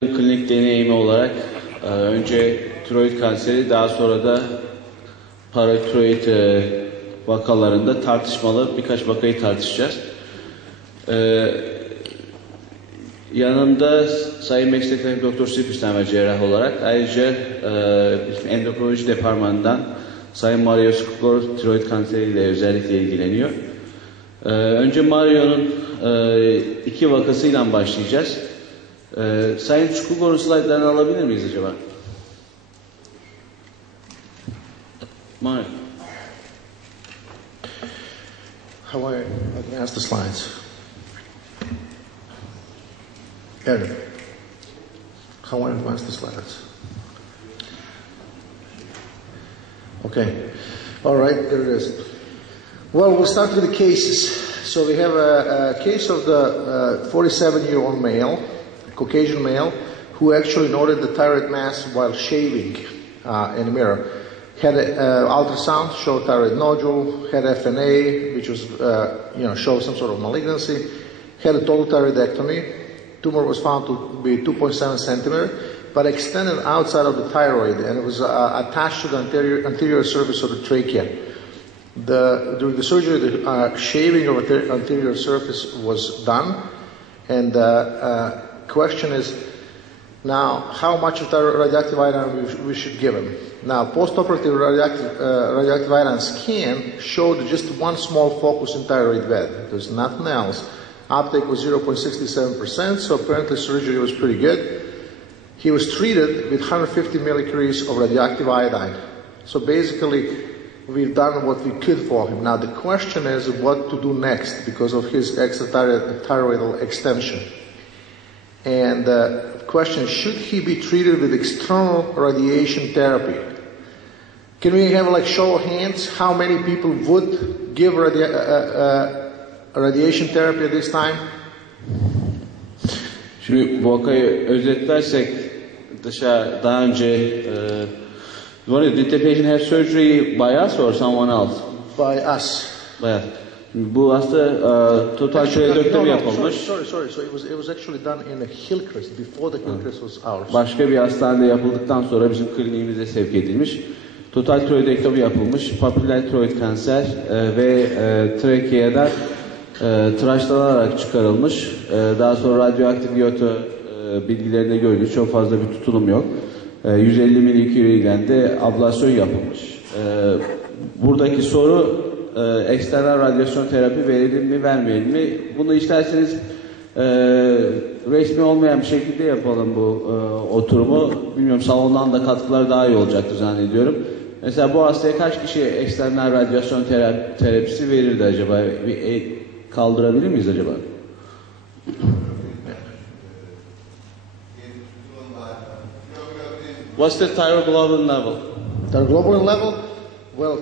Klinik deneyimi olarak önce tiroid kanseri, daha sonra da paratiroid vakalarında tartışmalı birkaç vakayı tartışacağız. Yanımda Sayın Meslektaşım Doktor Siperstein ve cerrah olarak, ayrıca endokrinoloji departmanından Sayın Mario Skugor tiroid kanseriyle özellikle ilgileniyor. Önce Mario'nun 2 vakasıyla başlayacağız. Sayın Skugor'un slaytlarını alabilir miyiz acaba? Mario. How I advance the slides? Aaron, how I advance the slides? Okay. All right, there it is. Well, we'll start with the cases. So we have a case of the 47-year-old male, Caucasian male, who actually noted the thyroid mass while shaving in the mirror. Had ultrasound, showed thyroid nodule, had FNA, which was, showed some sort of malignancy, had a total thyroidectomy. Tumor was found to be 2.7 centimeter, but extended outside of the thyroid, and it was attached to the anterior surface of the trachea. During the surgery, the shaving of the anterior surface was done, and the question is now how much of the radioactive iodine we should give him. Now, post-operative radioactive iodine scan showed just one small focus in thyroid bed. There's nothing else. Uptake was 0.67%, so apparently surgery was pretty good. He was treated with 150 millicuries of radioactive iodine. So basically, we've done what we could for him. Now the question is what to do next because of his extrathyroidal extension. And the question is, should he be treated with external radiation therapy? Can we have like show of hands how many people would give radiation therapy at this time? Şimdi bu vakayı özetlersek, daha önce did the patient have surgery by us or someone else? By us. By us. Bu hasta total tiroidektomi yapılmış. Sorry. So it was actually done in a Hillcrest before the Hillcrest was ours. Başka bir hastanede yapıldıktan sonra bizim kliniğimize sevk edilmiş. Total tiroidektomi yapılmış. Papiller tiroid kanser ve trakeadan tıraşlanarak çıkarılmış. Daha sonra radyoaktif iyotu bilgilerinde görülmüş. Çok fazla bir tutulum yok. 150 miliküriden de ablasyon yapılmış. Buradaki soru eksternal radyasyon terapi verelim mi vermeyelim mi? Bunu isterseniz resmi olmayan bir şekilde yapalım bu oturumu. Bilmiyorum, salondan da katkılar daha iyi olacaktır zannediyorum. Mesela bu hastaya kaç kişi eksternal radyasyon terapisi verirdi acaba? Bir kaldırabilir miyiz acaba? What's the thyroglobulin level? Thyroglobulin level? Well,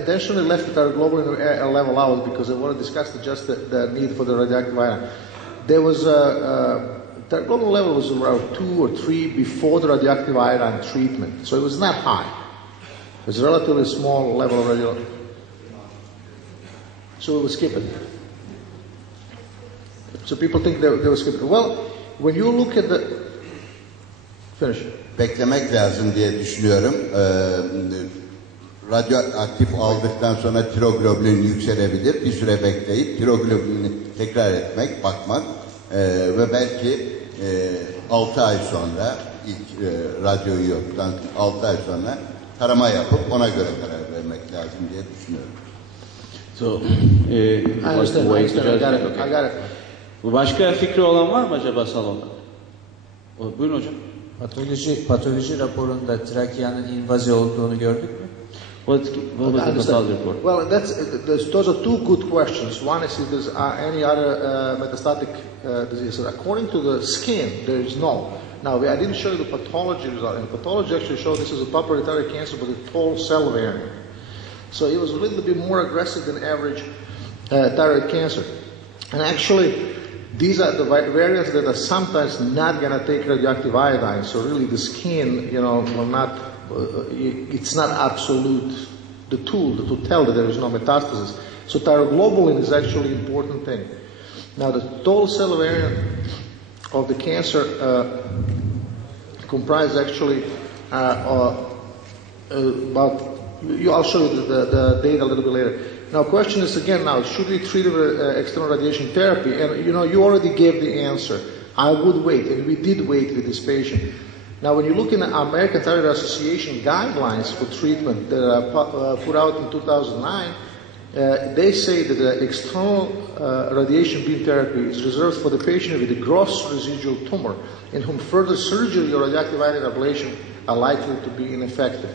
intentionally left the thyroglobulin level out because I want to discuss just the need for the radioactive iodine. There was thyroglobulin level was around 2 or 3 before the radioactive iodine treatment, so it was not high. It was a relatively small level of radioactive. So we would skip it. So people think they will skip it. Well, when you look at the... Finish. Beklemek lazım diye düşünüyorum. Radyoaktif aldıktan sonra tiroglobulin yükselebilir. Bir süre bekleyip tiroglobulini tekrar etmek, bakmak ve belki 6 ay sonra ilk radyoiyottan 6 ay sonra tarama yapıp ona göre karar vermek lazım diye düşünüyorum. So, I understand. I got it. Başka fikri olan var mı acaba salonda? Buyurun hocam. Patoloji raporunda trakeanın invazi olduğunu gördük mü? What was the pathology report? Well, those are 2 good questions. One is if there's any other metastatic disease. According to the skin, there is no. Now, I didn't show you the pathology result. And the pathology actually showed this is a papillary thyroid cancer with a tall cell variant. So it was a little bit more aggressive than average thyroid cancer. And actually, these are the variants that are sometimes not going to take radioactive iodine. So really the skin, will not, it's not absolute, the tool to tell that there is no metastasis. So thyroglobulin is actually an important thing. Now the total cell variant of the cancer comprise actually about. I'll show you the data a little bit later. Now, question is again now, should we treat it with external radiation therapy? And you already gave the answer. I would wait, and we did wait with this patient. Now, when you look in the American Thyroid Association guidelines for treatment that are put out in 2009, they say that the external radiation beam therapy is reserved for the patient with a gross residual tumor in whom further surgery or radioactive iodine ablation are likely to be ineffective.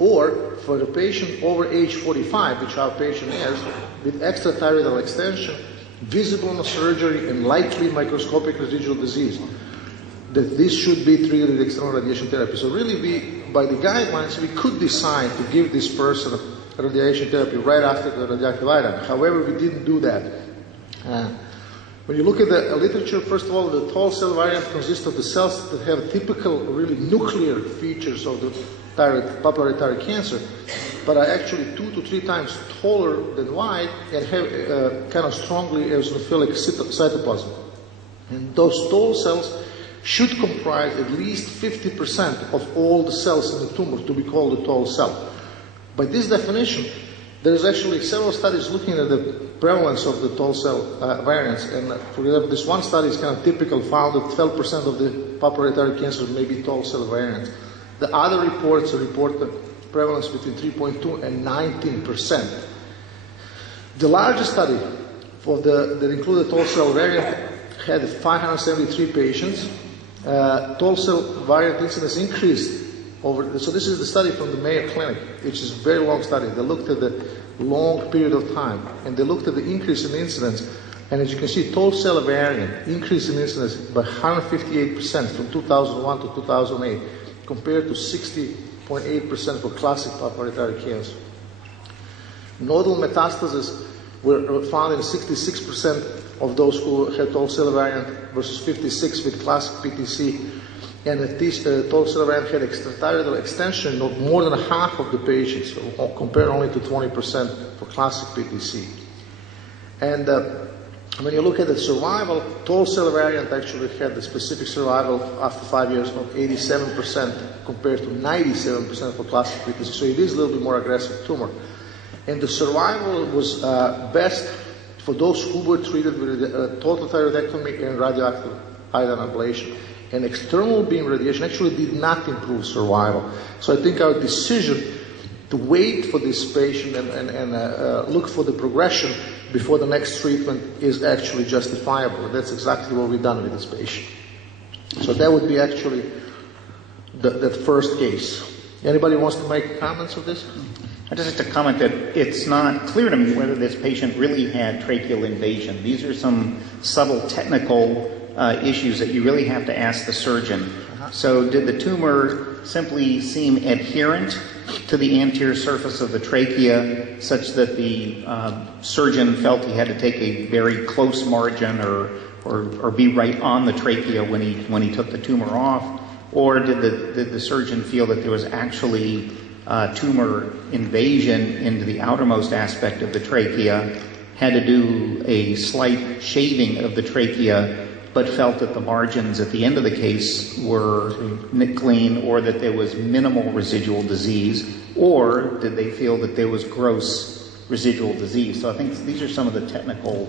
Or for the patient over age 45, which our patient is, with extrathyroidal extension, visible no surgery, and likely microscopic residual disease, that this should be treated with external radiation therapy. So really, by the guidelines, we could decide to give this person radiation therapy right after the radioactive iodine. However, we didn't do that. When you look at the literature, first of all, the tall cell variant consists of the cells that have typical, really nuclear features of the papillary thyroid cancer, but are actually 2 to 3 times taller than wide and have kind of strongly eosinophilic cytoplasm. And those tall cells should comprise at least 50% of all the cells in the tumor to be called a tall cell. By this definition, there's actually several studies looking at the prevalence of the tall cell variants. And for example, this one study is kind of typical, found that 12% of the papillary thyroid cancer may be tall cell variants. The other reports report the prevalence between 3.2 and 19%. The largest study that included tall cell variant had 573 patients. Tall cell variant incidence increased so this is the study from the Mayo Clinic, which is a very long study. They looked at the long period of time, and they looked at the increase in incidence. And as you can see, tall cell variant increased in incidence by 158% from 2001 to 2008, compared to 60.8% for classic papillary thyroid cancer. Nodal metastases were found in 66% of those who had tall cell variant versus 56% with classic PTC. And this tall cell variant had extrathyroidal extension of more than half of the patients, compared only to 20% for classic PTC. And when you look at the survival, tall cell variant actually had the specific survival after 5 years of 87% compared to 97% for classic PTC. So it is a little bit more aggressive tumor. And the survival was best for those who were treated with total thyroidectomy and radioactive iodine ablation. And external beam radiation actually did not improve survival. So I think our decision to wait for this patient and look for the progression before the next treatment is actually justifiable. That's exactly what we've done with this patient. So that would be actually that first case. Anybody wants to make comments of this? I'd just like to comment that it's not clear to me whether this patient really had tracheal invasion. These are some subtle technical issues that you really have to ask the surgeon. So did the tumor simply seem adherent to the anterior surface of the trachea such that the surgeon felt he had to take a very close margin or be right on the trachea when he took the tumor off? Or did the surgeon feel that there was actually tumor invasion into the outermost aspect of the trachea, had to do a slight shaving of the trachea, but felt that the margins at the end of the case were clean, or that there was minimal residual disease, or did they feel that there was gross residual disease? So I think these are some of the technical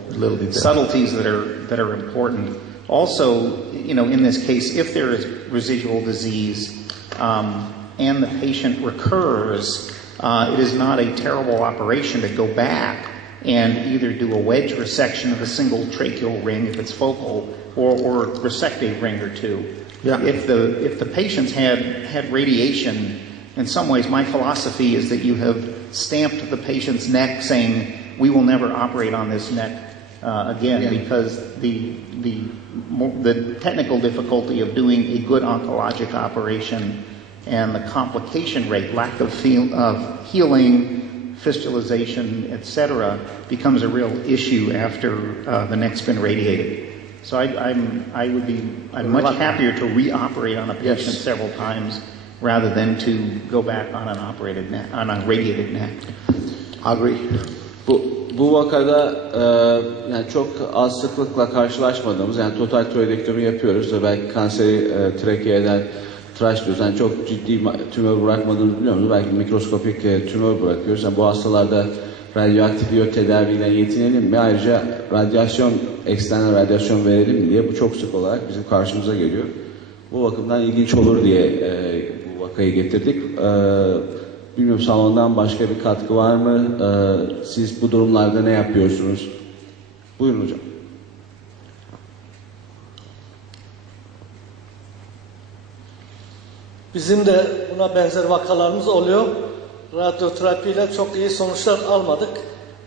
subtleties that are important. Also, in this case, if there is residual disease and the patient recurs, it is not a terrible operation to go back and either do a wedge resection of a single tracheal ring if it's focal, or resect a ring or two. Yeah. If the patients had radiation, in some ways my philosophy is that you have stamped the patient's neck saying, we will never operate on this neck again, because the technical difficulty of doing a good oncologic operation and the complication rate, lack of healing, fistulization, etc., becomes a real issue after the neck's been radiated. So I'm much happier to reoperate on a patient several times rather than to go back on an operated neck, on a radiated neck. I agree. Bu Bu vakada yani çok az sıklıkla karşılaşmadığımız, yani total tiroidektomi yapıyoruz ve belki kanseri trakeeden tıraşlıyoruz. Yani çok ciddi tümör bırakmadığımızı biliyor musunuz? Belki mikroskopik tümör bırakıyoruz. Yani bu hastalarda radyoaktif iyot tedaviyle yetinelim mi? Ayrıca eksternal radyasyon verelim mi diye bu çok sık olarak bizim karşımıza geliyor. Bu bakımdan ilginç olur diye bu vakayı getirdik. Bilmiyorum, salondan başka bir katkı var mı? Siz bu durumlarda ne yapıyorsunuz? Buyurun hocam. Bizim de buna benzer vakalarımız oluyor. Radyoterapiyle çok iyi sonuçlar almadık.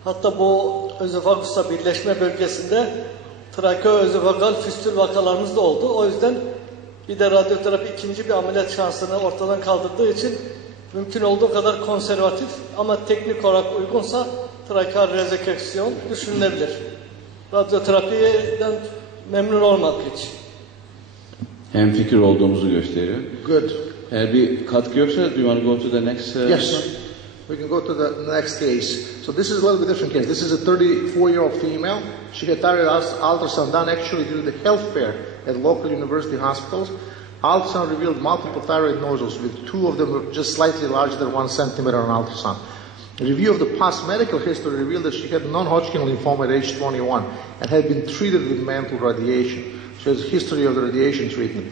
Hatta bu özofagusla birleşme bölgesinde trakeoözofagal fistül vakalarımız da oldu. O yüzden bir de radyoterapi ikinci bir ameliyat şansını ortadan kaldırdığı için mümkün olduğu kadar konservatif ama teknik olarak uygunsa trakeal rezeksyon düşünülebilir. Radyoterapiden memnun olmak hiç. Hemfikir olduğumuzu gösteriyor. Good. Eğer bir katkı yoksa, do you want to go to the next? Yes. We can go to the next case. So this is a little bit different case. This is a 34-year-old female. She had thyroid ultrasound done actually during the health fair at local university hospitals. Ultrasound revealed multiple thyroid nodules, with two of them just slightly larger than 1 centimeter on ultrasound. A review of the past medical history revealed that she had non-Hodgkin lymphoma at age 21 and had been treated with mantle radiation. She has a history of the radiation treatment.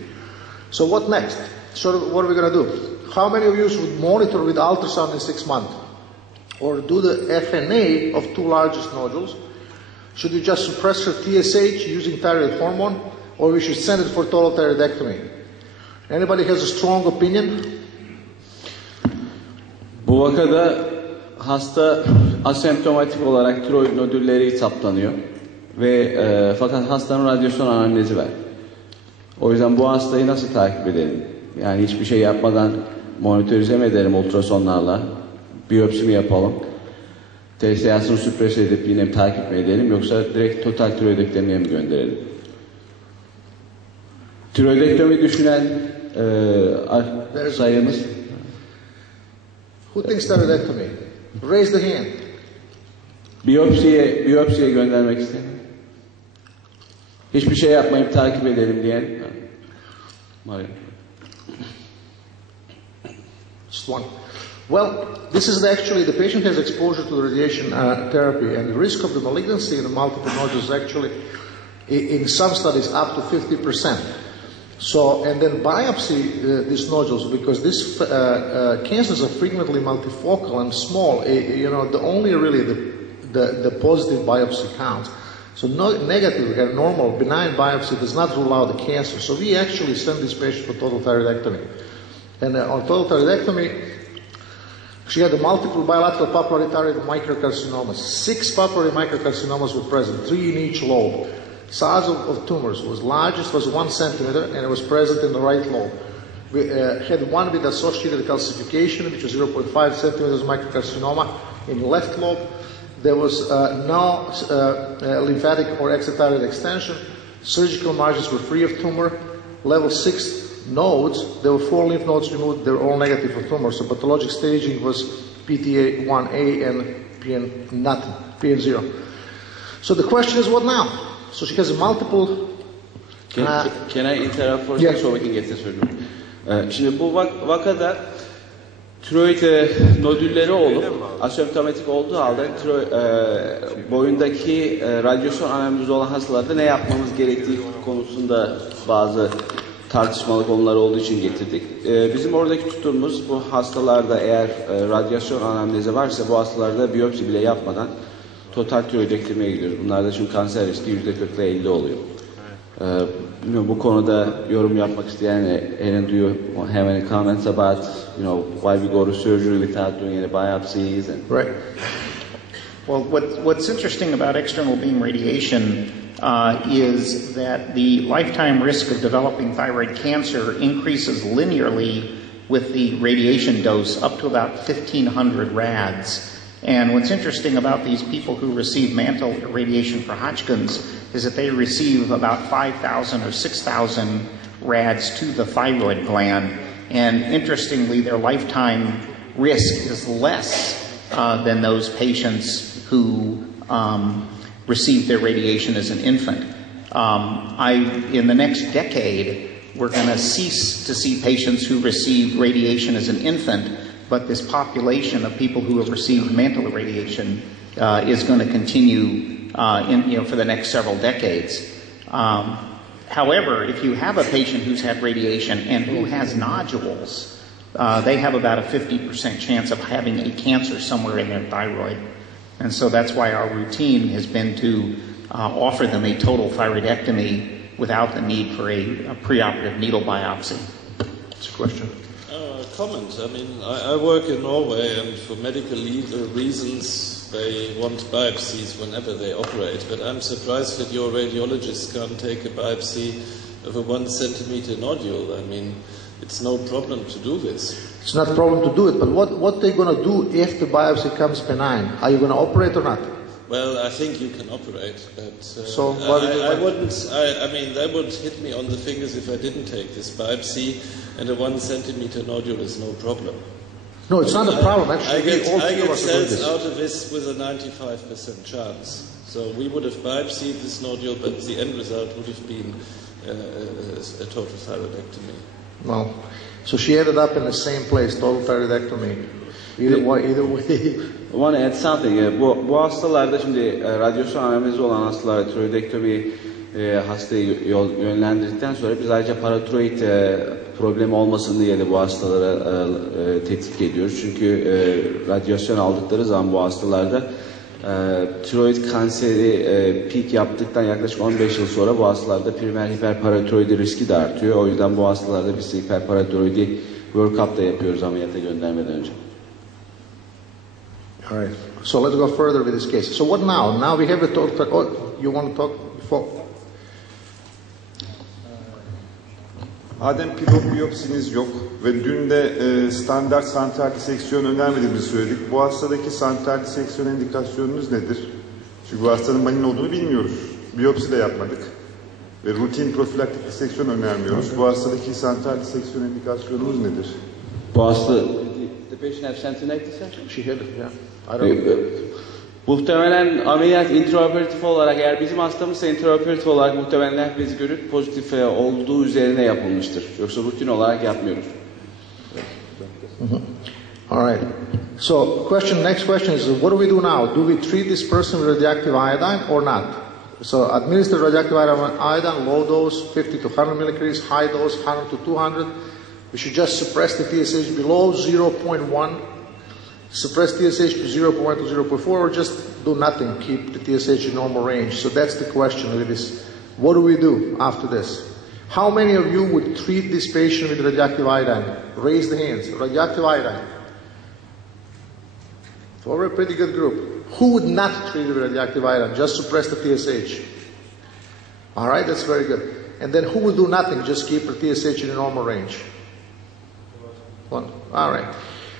So what next? So what are we going to do? How many of you would monitor with ultrasound in 6 months? Or do the FNA of two largest nodules? Should we just suppress her TSH using thyroid hormone? Or we should send it for total thyroidectomy? Anybody has a strong opinion? Bu vakada hasta asemptomatik olarak tiroid nodülleri saptanıyor ve fakat hastanın radyasyon anamnezi var. O yüzden bu hastayı nasıl takip edelim? Yani hiçbir şey yapmadan monitörize mi edelim ultrasonlarla? Biyopsi mi yapalım? TSH'sını süpres edip yine takip mi edelim? Yoksa direkt total tiroidektomiye mi gönderelim? Tiroidektomi düşünen sayımız. Who thinks thyroidectomy? Raise the hand. Biyopsiye göndermek istemiyor. Hiçbir şey yapmayıp takip edelim diyen. Mario. Just one. Well, this is actually, the patient has exposure to the radiation therapy, and the risk of the malignancy in the multiple nodules is actually, in some studies, up to 50%. So, and then biopsy these nodules, because these cancers are frequently multifocal and small. The only really the positive biopsy counts. So negative and normal benign biopsy does not rule out the cancer. So we actually send this patient for total thyroidectomy. And on total thyroidectomy, she had the multiple bilateral papillary thyroid microcarcinomas. 6 papillary microcarcinomas were present, 3 in each lobe. Size of tumors was largest was 1 centimeter, and it was present in the right lobe. We had one with associated calcification, which was 0.5 centimeters microcarcinoma in the left lobe. There was no lymphatic or extrathyroid extension. Surgical margins were free of tumor. Level 6 nodes, there were 4 lymph nodes removed. They were all negative for tumor. So pathologic staging was PTA 1A and PN nothing, PN 0. So the question is, what now? So she has multiple... Can I interrupt for a yeah. second so we can get this surgery? Şimdi bu vakada tiroid nodülleri olup asemptomatik olduğu halde boyundaki radyasyon anamnezi olan hastalarda ne yapmamız gerektiği konusunda bazı tartışmalı konular olduğu için getirdik. Bizim oradaki tutumumuz, bu hastalarda eğer radyasyon anamnezi varsa bu hastalarda biyopsi bile yapmadan total tiroidektomiye gidiyoruz. Bunlarda çünkü kanser riski %40 ile 50 oluyor. Bilmiyorum, bu konuda yorum yapmak isteyen, Ellen, do you have any comments about, why we go to surgery without doing any biopsies? Right. Well, what's interesting about external beam radiation is that the lifetime risk of developing thyroid cancer increases linearly with the radiation dose up to about 1,500 rads. And what's interesting about these people who receive mantle radiation for Hodgkin's is that they receive about 5,000 or 6,000 rads to the thyroid gland. And interestingly, their lifetime risk is less than those patients who received their radiation as an infant. In the next decade, we're going to cease to see patients who received radiation as an infant, but this population of people who have received mantle irradiation is going to continue for the next several decades. However, if you have a patient who's had radiation and who has nodules, they have about a 50% chance of having a cancer somewhere in their thyroid. And so that's why our routine has been to offer them a total thyroidectomy without the need for a preoperative needle biopsy. That's a question. Comment. I mean, I work in Norway, and for medical reasons, they want biopsies whenever they operate. But I'm surprised that your radiologist can't take a biopsy of a 1 centimeter nodule. I mean, it's no problem to do this. It's not a problem to do it, but what they're going to do if the biopsy comes benign? Are you going to operate or not? Well, I think you can operate, but so I wouldn't. I mean, that would hit me on the fingers if I didn't take this biopsy, and a 1 centimeter nodule is no problem. No, it's not a problem. Actually, I get cells out of this with a 95% chance. So we would have biopsied this nodule, but the end result would have been a total thyroidectomy. Well, so she ended up in the same place, total thyroidectomy. Either way. I want to add something. Bu hastalarda şimdi radyasyon anemezi olan hastalara tiroidektomi hastayı yönlendirdikten sonra biz ayrıca paratiroid problemi olmasın diye de bu hastalara tetkik ediyoruz. Çünkü radyasyon aldıkları zaman bu hastalarda tiroid kanseri peak yaptıktan yaklaşık 15 yıl sonra bu hastalarda primer hiperparatiroidi riski de artıyor. O yüzden bu hastalarda biz hiperparatiroidi workup da yapıyoruz ameliyata göndermeden önce. All right. So let's go further with this case. So what now? Now we have a talk. Oh, you want to talk before? Adem pilot biyopsiniz yok ve dün de standart santral diseksiyon önermediğimizi söyledik. Bu hastadaki santral diseksiyon indikasyonunuz nedir? Çünkü bu hastanın malign olduğunu bilmiyoruz. Biyopsi de yapmadık. Ve rutin profilaktik diseksiyon önermiyoruz. Bu hastadaki santral diseksiyon indikasyonumuz nedir? Bu hasta... The patient have sentinel dissection? She had it, yeah. I don't know. Muhtemelen ameliyat intraoperatif olarak, eğer bizim hastamızsa intraoperatif olarak muhtemelen biz görüp pozitif olduğu üzerine yapılmıştır. Yoksa rutin olarak yapmıyoruz. All right. So next question is, what do we do now? Do we treat this person with radioactive iodine or not? So administer radioactive iodine, low dose, 50 to 100 millicuries, high dose, 100 to 200. We should just suppress the TSH below 0.1. Suppress TSH to 0.1 to 0.4, or just do nothing, keep the TSH in normal range. So that's the question with this. What do we do after this? How many of you would treat this patient with radioactive iodine? Raise the hands. Radioactive iodine. So we're a pretty good group. Who would not treat with radioactive iodine? Just suppress the TSH. All right, that's very good. And then who would do nothing? Just keep the TSH in a normal range. One. All right.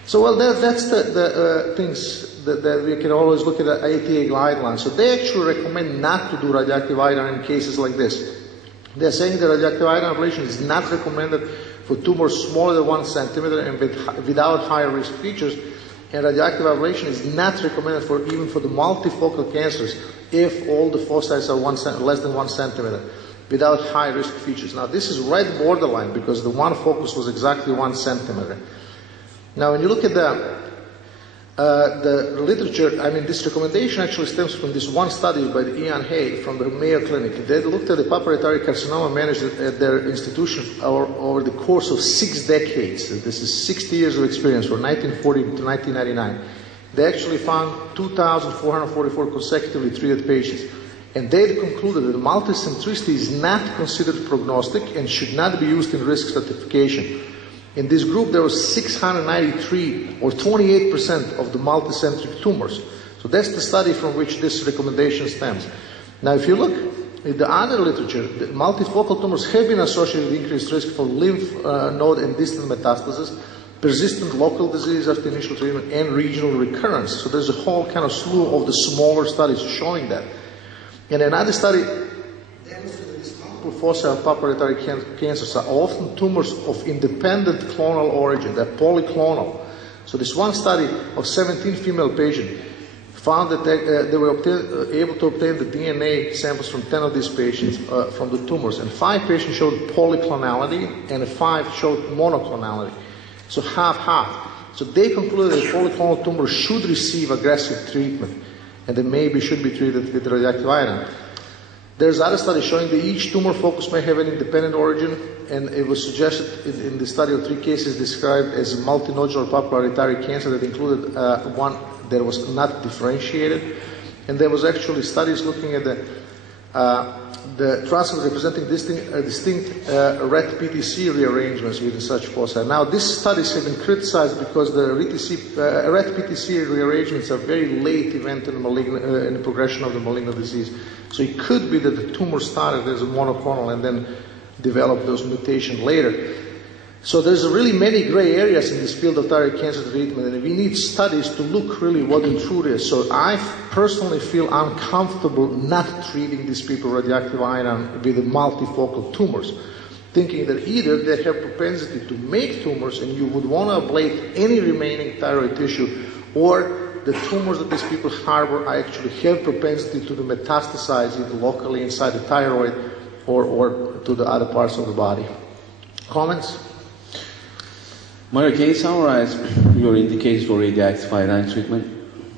So, well, that's the things that we can always look at the ATA guidelines. So they actually recommend not to do radioactive iodine in cases like this. They're saying that radioactive iodine ablation is not recommended for tumors smaller than 1 centimeter and without high-risk features. And radioactive ablation is not recommended even for the multifocal cancers if all the foci are less than 1 centimeter without high-risk features. Now, this is right borderline because the one focus was exactly 1 centimeter. Now, when you look at the literature, I mean, this recommendation actually stems from this one study by Ian Hay from the Mayo Clinic. They looked at the papillary carcinoma managed at their institution over the course of 6 decades. This is 60 years of experience from 1940 to 1999. They actually found 2,444 consecutively treated patients. And they concluded that multicentricity is not considered prognostic and should not be used in risk stratification. In this group, there was 693, or 28% of the multicentric tumors. So that's the study from which this recommendation stems. Now, if you look at the other literature, the multifocal tumors have been associated with increased risk for lymph node and distant metastasis, persistent local disease after initial treatment, and regional recurrence. So there's a whole kind of slew of the smaller studies showing that. And another study foci of papillary cancers are often tumors of independent clonal origin. They're polyclonal. So this one study of 17 female patients found that they were able to obtain the DNA samples from 10 of these patients from the tumors, and 5 patients showed polyclonality and 5 showed monoclonality. So half-half. So they concluded that polyclonal tumors should receive aggressive treatment, and they maybe should be treated with radioactive iodine. There's other studies showing that each tumor focus may have an independent origin, and it was suggested in the study of 3 cases described as multinodular papillary cancer that included one that was not differentiated. And there was actually studies looking at the transcript representing distinct ret PTC rearrangements within such foci. Now, these studies have been criticized because the ret PTC rearrangements are very late event in the progression of the malignant disease. So it could be that the tumor started as a monoclonal and then developed those mutations later. So there's really many gray areas in this field of thyroid cancer treatment, and we need studies to look really what the truth is. So I personally feel uncomfortable not treating these people with radioactive iodine with the multifocal tumors, thinking that either they have propensity to make tumors and you would want to ablate any remaining thyroid tissue, or the tumors that these people harbor actually have propensity to metastasize either locally inside the thyroid or to the other parts of the body. Comments? Mario, can you summarize your indications for radioactive iodine treatment?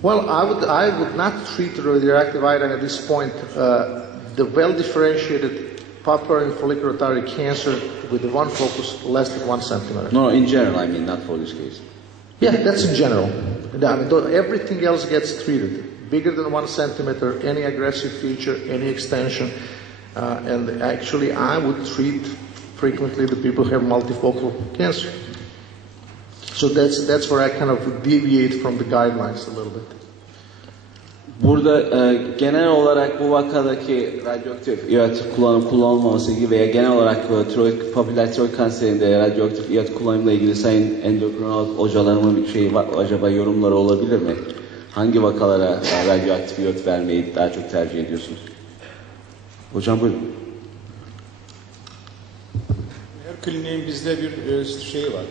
Well, I would not treat radioactive iodine at this point. The well-differentiated papillary and follicular thyroid cancer with the one focus less than 1 centimeter. No, in general, I mean, not for this case. Yeah, that's in general. I mean, everything else gets treated. Bigger than 1 centimeter, any aggressive feature, any extension. And actually, I would treat frequently the people who have multifocal cancer. So that's where I kind of deviate from the guidelines a little bit. Burada genel olarak bu vakadaki radyoaktif iyot kullanılmaması gibi veya genel olarak papiller tiroid kanserinde radyoaktif iyot kullanımla ilgili sayın endokrinolog hocalarımın bir şeyi var, acaba yorumları olabilir mi? Hangi vakalara radyoaktif iyot vermeyi daha çok tercih ediyorsunuz? Hocam buyurun. Her kliniğin bizde bir şeyi var,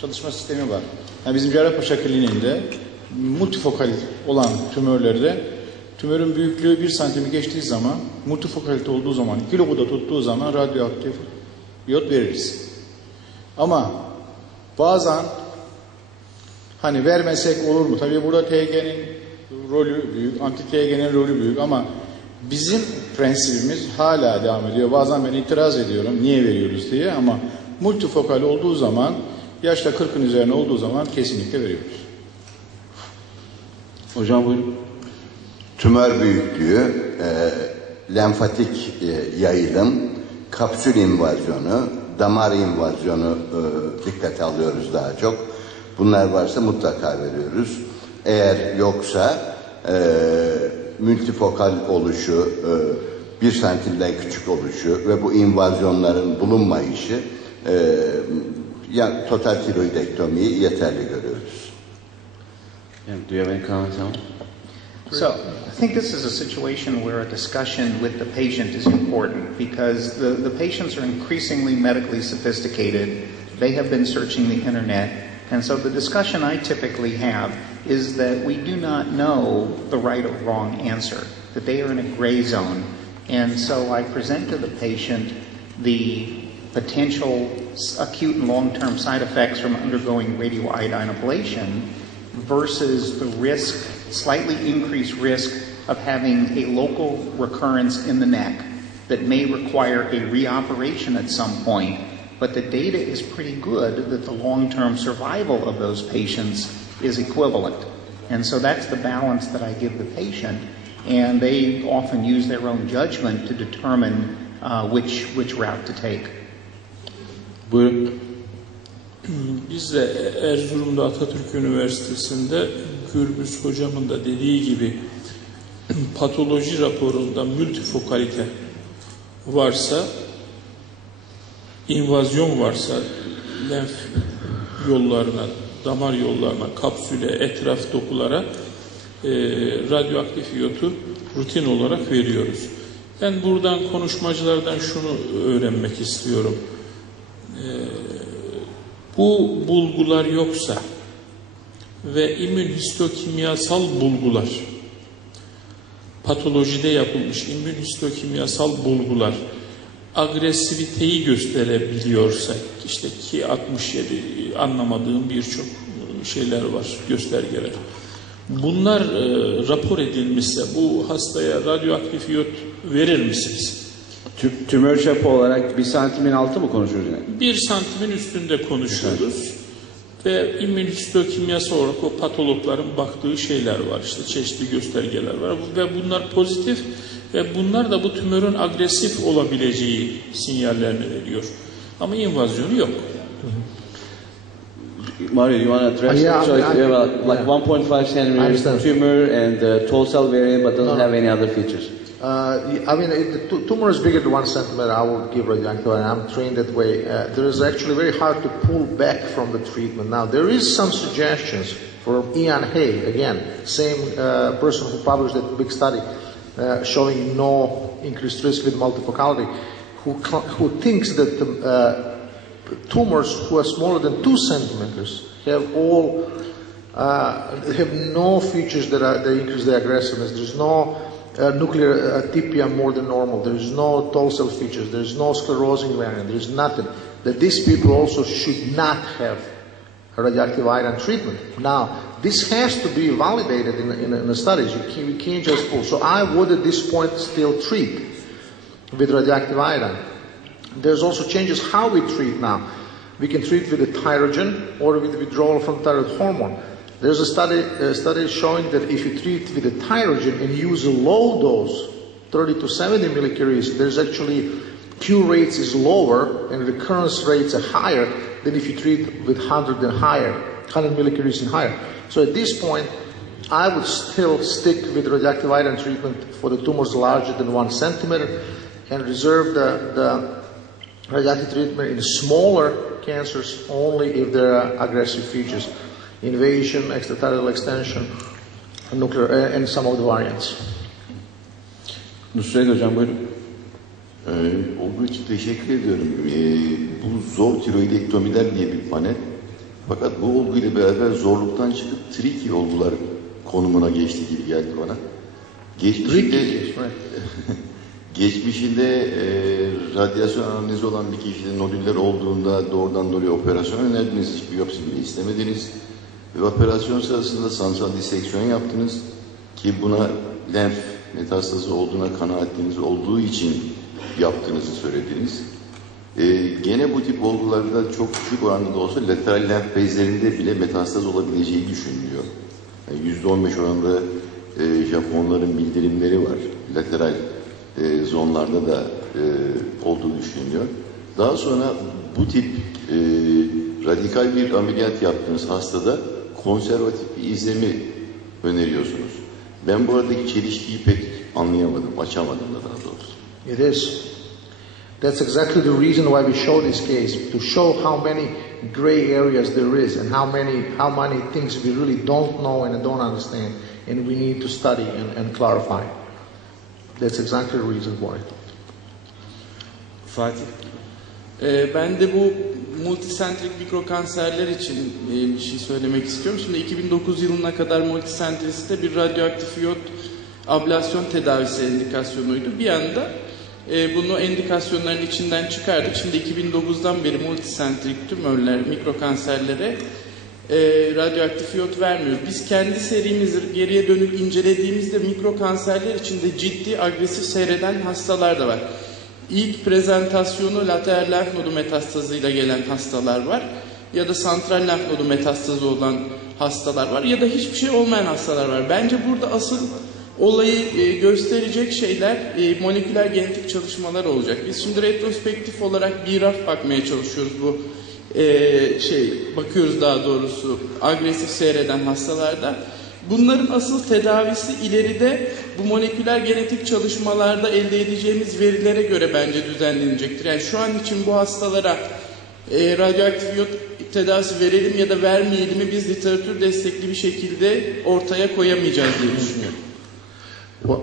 çalışma sistemi var. Yani bizim Cerrahpaşa kliniğinde multifokal olan tümörlerde tümörün büyüklüğü 1 santimi geçtiği zaman, multifokalite olduğu zaman, kiloguda tuttuğu zaman radyoaktif iyot veririz. Ama bazen hani vermesek olur mu? Tabii burada TG'nin rolü büyük, anti-TG'nin rolü büyük ama bizim prensibimiz hala devam ediyor. Bazen ben itiraz ediyorum niye veriyoruz diye ama multifokal olduğu zaman, yaşta 40'ın üzerine olduğu zaman kesinlikle veriyoruz. Hocam buyurun. Tümör büyüklüğü, lenfatik yayılım, kapsül invazyonu, damar invazyonu dikkate alıyoruz daha çok. Bunlar varsa mutlaka veriyoruz. Eğer yoksa multifokal oluşu, 1 santimden küçük oluşu ve bu invazyonların bulunmayışı total tiroidektomiyi yeterli görüyoruz. Do you have any comments on? So I think this is a situation where a discussion with the patient is important because the patients are increasingly medically sophisticated. They have been searching the internet. And so the discussion I typically have is that we do not know the right or wrong answer, that they are in a gray zone. And so I present to the patient the potential acute and long-term side effects from undergoing radioiodine ablation versus the risk, slightly increased risk of having a local recurrence in the neck that may require a reoperation at some point. But the data is pretty good that the long-term survival of those patients is equivalent. And so that's the balance that I give the patient. And they often use their own judgment to determine which route to take. Buyurun. Biz de Erzurum'da Atatürk Üniversitesi'nde Gürbüz hocamın da dediği gibi patoloji raporunda multifokalite varsa, invazyon varsa lenf yollarına, damar yollarına, kapsüle, etraf dokulara radyoaktif iyotu rutin olarak veriyoruz. Ben buradan konuşmacılardan şunu öğrenmek istiyorum. Bu bulgular yoksa ve immünhistokimyasal bulgular, patolojide yapılmış immünhistokimyasal bulgular agresiviteyi gösterebiliyorsa, işte ki 67 anlamadığım birçok şeyler var, göstergeler. Bunlar rapor edilmişse bu hastaya radyoaktif iyot verir misiniz? Tümör çapı olarak 1 santimin altı mı konuşuyoruz yani? 1 santimin üstünde konuşuyoruz. Ve immünhistokimyasal olarak o patologların baktığı şeyler var. İşte çeşitli göstergeler var. Ve bunlar pozitif ve bunlar da bu tümörün agresif olabileceği sinyallerini veriyor. Ama invazyonu yok. Mario, you want to address Yeah, it? So I- you have like yeah. 1.5 I centimeter understand. tumor and tall cell variant, but doesn't No. have any other features. I mean, if the tumor is bigger than 1 centimeter, I would give radioactive, and I'm trained that way. There is actually very hard to pull back from the treatment. Now, there is some suggestions for Ian Hay, again, same person who published that big study showing no increased risk with multifocality, who thinks that the tumors who are smaller than 2 centimeters have no features that increase their aggressiveness. There's no nuclear atypia more than normal. There is no tall cell features. There is no sclerosing variant. There is nothing. That these people also should not have radioactive iodine treatment. Now, this has to be validated in the studies. You can't just pull. So I would at this point still treat with radioactive iodine. There's also changes how we treat now. We can treat with a thyrogen or with withdrawal from thyroid hormone. There's a study showing that if you treat with a thyrogen and use a low dose, 30 to 70 millicuries, there's actually cure rates is lower and recurrence rates are higher than if you treat with 100 and higher, 100 millicuries and higher. So at this point, I would still stick with radioactive iodine treatment for the tumors larger than 1 centimeter and reserve the radioactive treatment in smaller cancers only if there are aggressive features. Invasion, extraterritorial extension, nuclear, and some of the variants. Nusret Hocam buyurun. Olduğu için teşekkür ediyorum. Bu zor tiroidektomiler diye bir panel. Fakat bu olguyla beraber zorluktan çıkıp tricky olgular konumuna geçti gibi geldi bana. Geçmişinde radyasyon analizi olan bir kişide nodüller olduğunda doğrudan doğruya operasyon önerdiniz, hiç biyopsi bile istemediniz. Ve operasyon sırasında sansal diseksiyon yaptınız ki buna lenf metastazı olduğuna kanaatiniz olduğu için yaptığınızı söylediniz. Gene bu tip olgularda çok küçük oranda da olsa lateral lenf bezlerinde bile metastaz olabileceği düşünülüyor. Yani %15 oranında Japonların bildirimleri var. Lateral zonlarda da olduğu düşünülüyor. Daha sonra bu tip radikal bir ameliyat yaptığınız hastada konservatif bir izlemi öneriyorsunuz. Ben bu aradaki çelişkiyi pek anlayamadım, açamadım da daha doğrusu. It is. That's exactly the reason why we show this case, to show how many gray areas there is and how many things we really don't know and don't understand, and we need to study and clarify. That's exactly the reason why. Fatih. Ben de bu multisentrik mikrokanserler için bir şey söylemek istiyorum. Şimdi 2009 yılına kadar multisentrisite bir radyoaktif iyot ablasyon tedavisi indikasyonuydu. Bir anda bunu endikasyonların içinden çıkardık. Şimdi 2009'dan beri multisentrik tümörler, mikrokanserlere radyoaktif iyot vermiyoruz. Biz kendi serimizi geriye dönüp incelediğimizde mikrokanserler içinde ciddi agresif seyreden hastalar da var. İlk prezentasyonu lateral lenf nodu metastazıyla gelen hastalar var. Ya da santral lenf nodu metastazı olan hastalar var. Ya da hiçbir şey olmayan hastalar var. Bence burada asıl olayı gösterecek şeyler moleküler genetik çalışmalar olacak. Biz şimdi retrospektif olarak BRAF bakmaya çalışıyoruz bu bakıyoruz daha doğrusu agresif seyreden hastalarda. Bunların asıl tedavisi ileride bu moleküler genetik çalışmalarda elde edeceğimiz verilere göre bence düzenlenecektir. Yani şu an için bu hastalara radyoaktif iyot tedavisi verelim ya da vermeyelim mi biz literatür destekli bir şekilde ortaya koyamayacağız diye düşünüyorum. Well,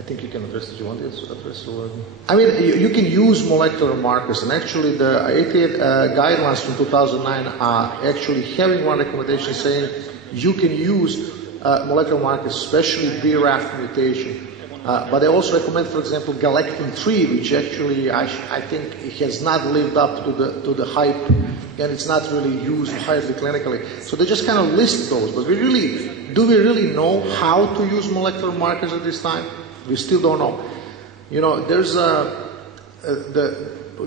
I think you can address it. Do you want to address the word? I mean, you can use molecular markers, and actually the 88 guidelines from 2009 are actually having one recommendation saying you can use molecular markers, especially BRAF mutation. But they also recommend, for example, galectin-3, which actually I think has not lived up to the hype, and it's not really used highly clinically. So they just kind of list those. But do we really know how to use molecular markers at this time? We still don't know. You know, there's the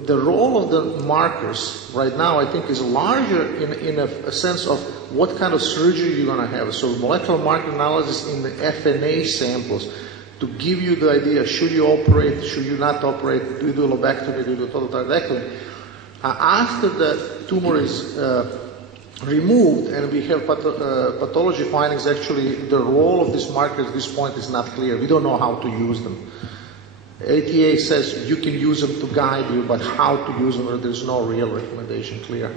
role of the markers right now, I think, is larger in a sense of what kind of surgery you're going to have. So molecular marker analysis in the FNA samples to give you the idea, should you operate, should you not operate, do you do a lobectomy, do you do a total thyroidectomy. After the tumor is removed and we have pathology findings, actually the role of these markers at this point is not clear. We don't know how to use them. ATA says you can use them to guide you, but how to use them, there's no real recommendation clear.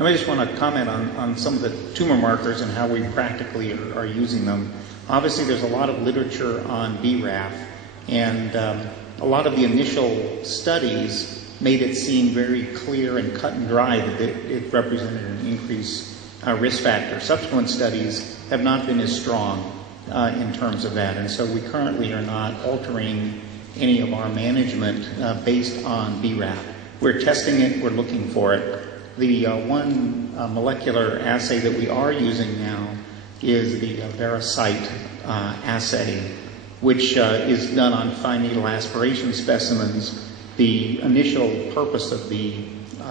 I just want to comment on some of the tumor markers and how we practically are using them. Obviously, there's a lot of literature on BRAF, and a lot of the initial studies made it seem very clear and cut and dry that it represented an increased risk factor. Subsequent studies have not been as strong in terms of that, and so we currently are not altering any of our management based on BRAF. We're testing it, we're looking for it. The one molecular assay that we are using now is the Vericite assay, which is done on fine needle aspiration specimens. The initial purpose of the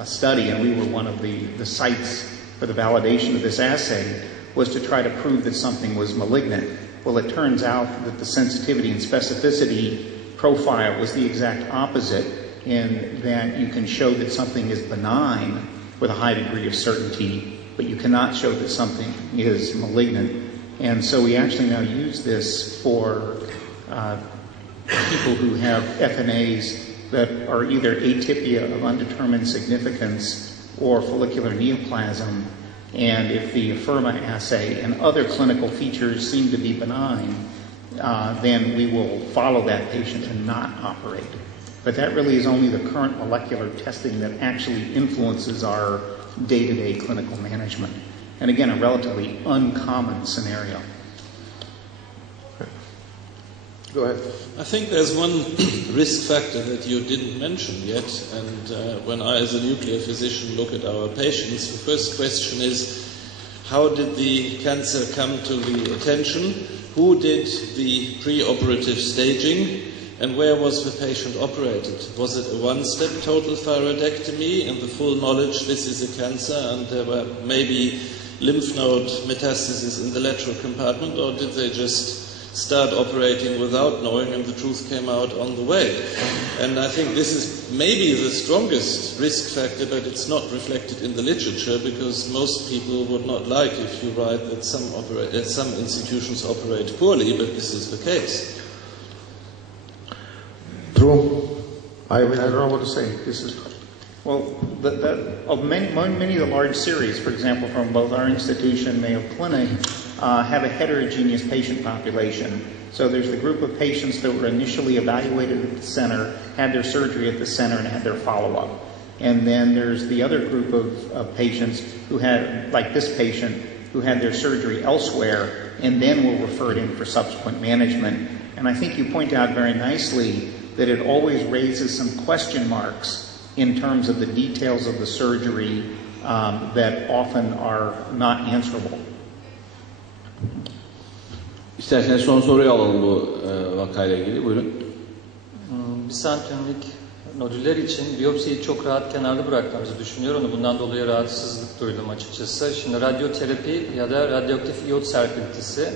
study, and we were one of the sites for the validation of this assay, was to try to prove that something was malignant. Well, it turns out that the sensitivity and specificity profile was the exact opposite, in that you can show that something is benign with a high degree of certainty, but you cannot show that something is malignant. And so we actually now use this for people who have FNAs that are either atypia of undetermined significance or follicular neoplasm. And if the Afirma assay and other clinical features seem to be benign, then we will follow that patient and not operate. But that really is only the current molecular testing that actually influences our day-to-day clinical management. And again, a relatively uncommon scenario. Go ahead. I think there's one risk factor that you didn't mention yet, and when I, as a nuclear physician, look at our patients, the first question is, how did the cancer come to the attention? Who did the pre-operative staging? And where was the patient operated? Was it a one-step total thyroidectomy and the full knowledge this is a cancer and there were maybe lymph node metastases in the lateral compartment, or did they just start operating without knowing and the truth came out on the way? And I think this is maybe the strongest risk factor, but it's not reflected in the literature because most people would not like if you write that some institutions operate poorly, but this is the case. True. I mean, I don't know what to say. This is... Well, of many of the large series, for example, from both our institution and Mayo Clinic, have a heterogeneous patient population. So there's the group of patients that were initially evaluated at the center, had their surgery at the center, and had their follow-up. And then there's the other group of patients who had, like this patient, who had their surgery elsewhere, and then were referred in for subsequent management. And I think you point out very nicely that it always raises some question marks in terms of the details of the surgery that often are not answerable. İsterseniz son soruyu alalım bu vakayla ilgili. Buyurun. Bir santimlik nodüller için biyopsiyi çok rahat kenarda bıraktığımızı düşünüyorum. Bundan dolayı rahatsızlık duydum açıkçası. Şimdi radyoterapi ya da radyoaktif iyot serpintisi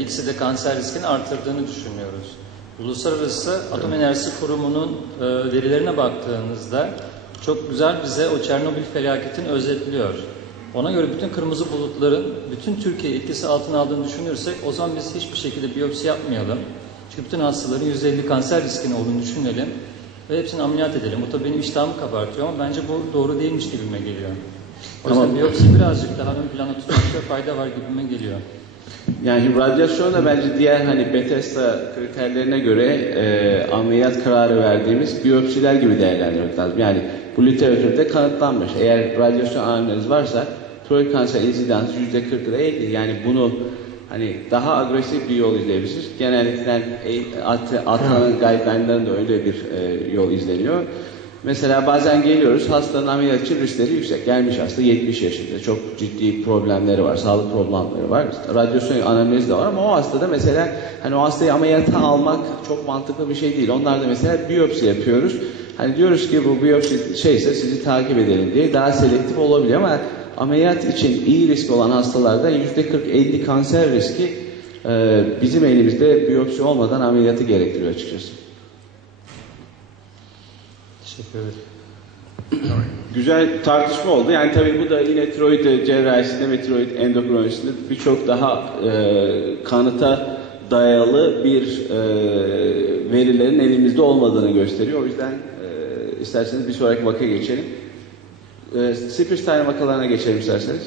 ikisi de kanser riskini artırdığını düşünüyoruz. Uluslararası Atom Enerjisi Kurumu'nun verilerine baktığınızda çok güzel bize o Çernobil felaketini özetliyor. Ona göre bütün kırmızı bulutların bütün Türkiye etkisi altına aldığını düşünürsek o zaman biz hiçbir şekilde biyopsi yapmayalım. Çünkü bütün hastaların %50 kanser riskinin olduğunu düşünelim ve hepsini ameliyat edelim. Bu tabii benim iştahımı kabartıyor ama bence bu doğru değilmiş gibime geliyor. O yüzden biyopsi birazcık daha ön plana tutmakta fayda var gibime geliyor. Yani radyasyon da bence diğer hani Bethesda kriterlerine göre ameliyat kararı verdiğimiz biyopsiler gibi değerlendirmek lazım. Yani bu literatürde kanıtlanmış. Eğer radyasyon anomaliz varsa tiroid kanser insidansı %40'a 50. Yani bunu hani daha agresif bir yol izleyebilirsiniz. Genellikle Atlan'ın guideline'larında öyle bir yol izleniyor. Mesela bazen geliyoruz, hastanın ameliyat için riskleri yüksek. Gelmiş hasta 70 yaşında, çok ciddi problemleri var, sağlık problemleri var. Radyasyon analizi de var ama o hastada mesela hani o hastayı ameliyata almak çok mantıklı bir şey değil. Onlarda mesela biyopsi yapıyoruz. Hani diyoruz ki bu biyopsi şeyse sizi takip edelim diye daha selektif olabiliyor ama ameliyat için iyi risk olan hastalarda %40-50 kanser riski bizim elimizde biyopsi olmadan ameliyatı gerektiriyor açıkçası. Teşekkür ederim. Güzel tartışma oldu. Yani tabii bu da yine tiroid cerrahisinde ve tiroid endokrinolojisinde birçok daha kanıta dayalı bir verilerin elimizde olmadığını gösteriyor. O yüzden isterseniz bir sonraki vakaya geçelim. Siperstein vakalarına geçelim isterseniz.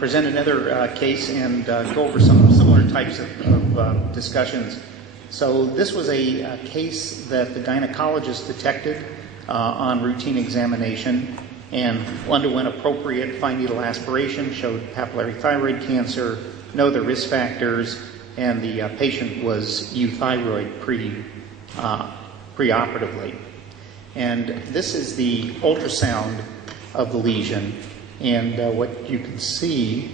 Present another case and go over some similar types of discussions. So this was a case that the gynecologist detected on routine examination and underwent appropriate fine needle aspiration, showed papillary thyroid cancer, no other risk factors, and the patient was euthyroid preoperatively. And this is the ultrasound of the lesion. And what you can see,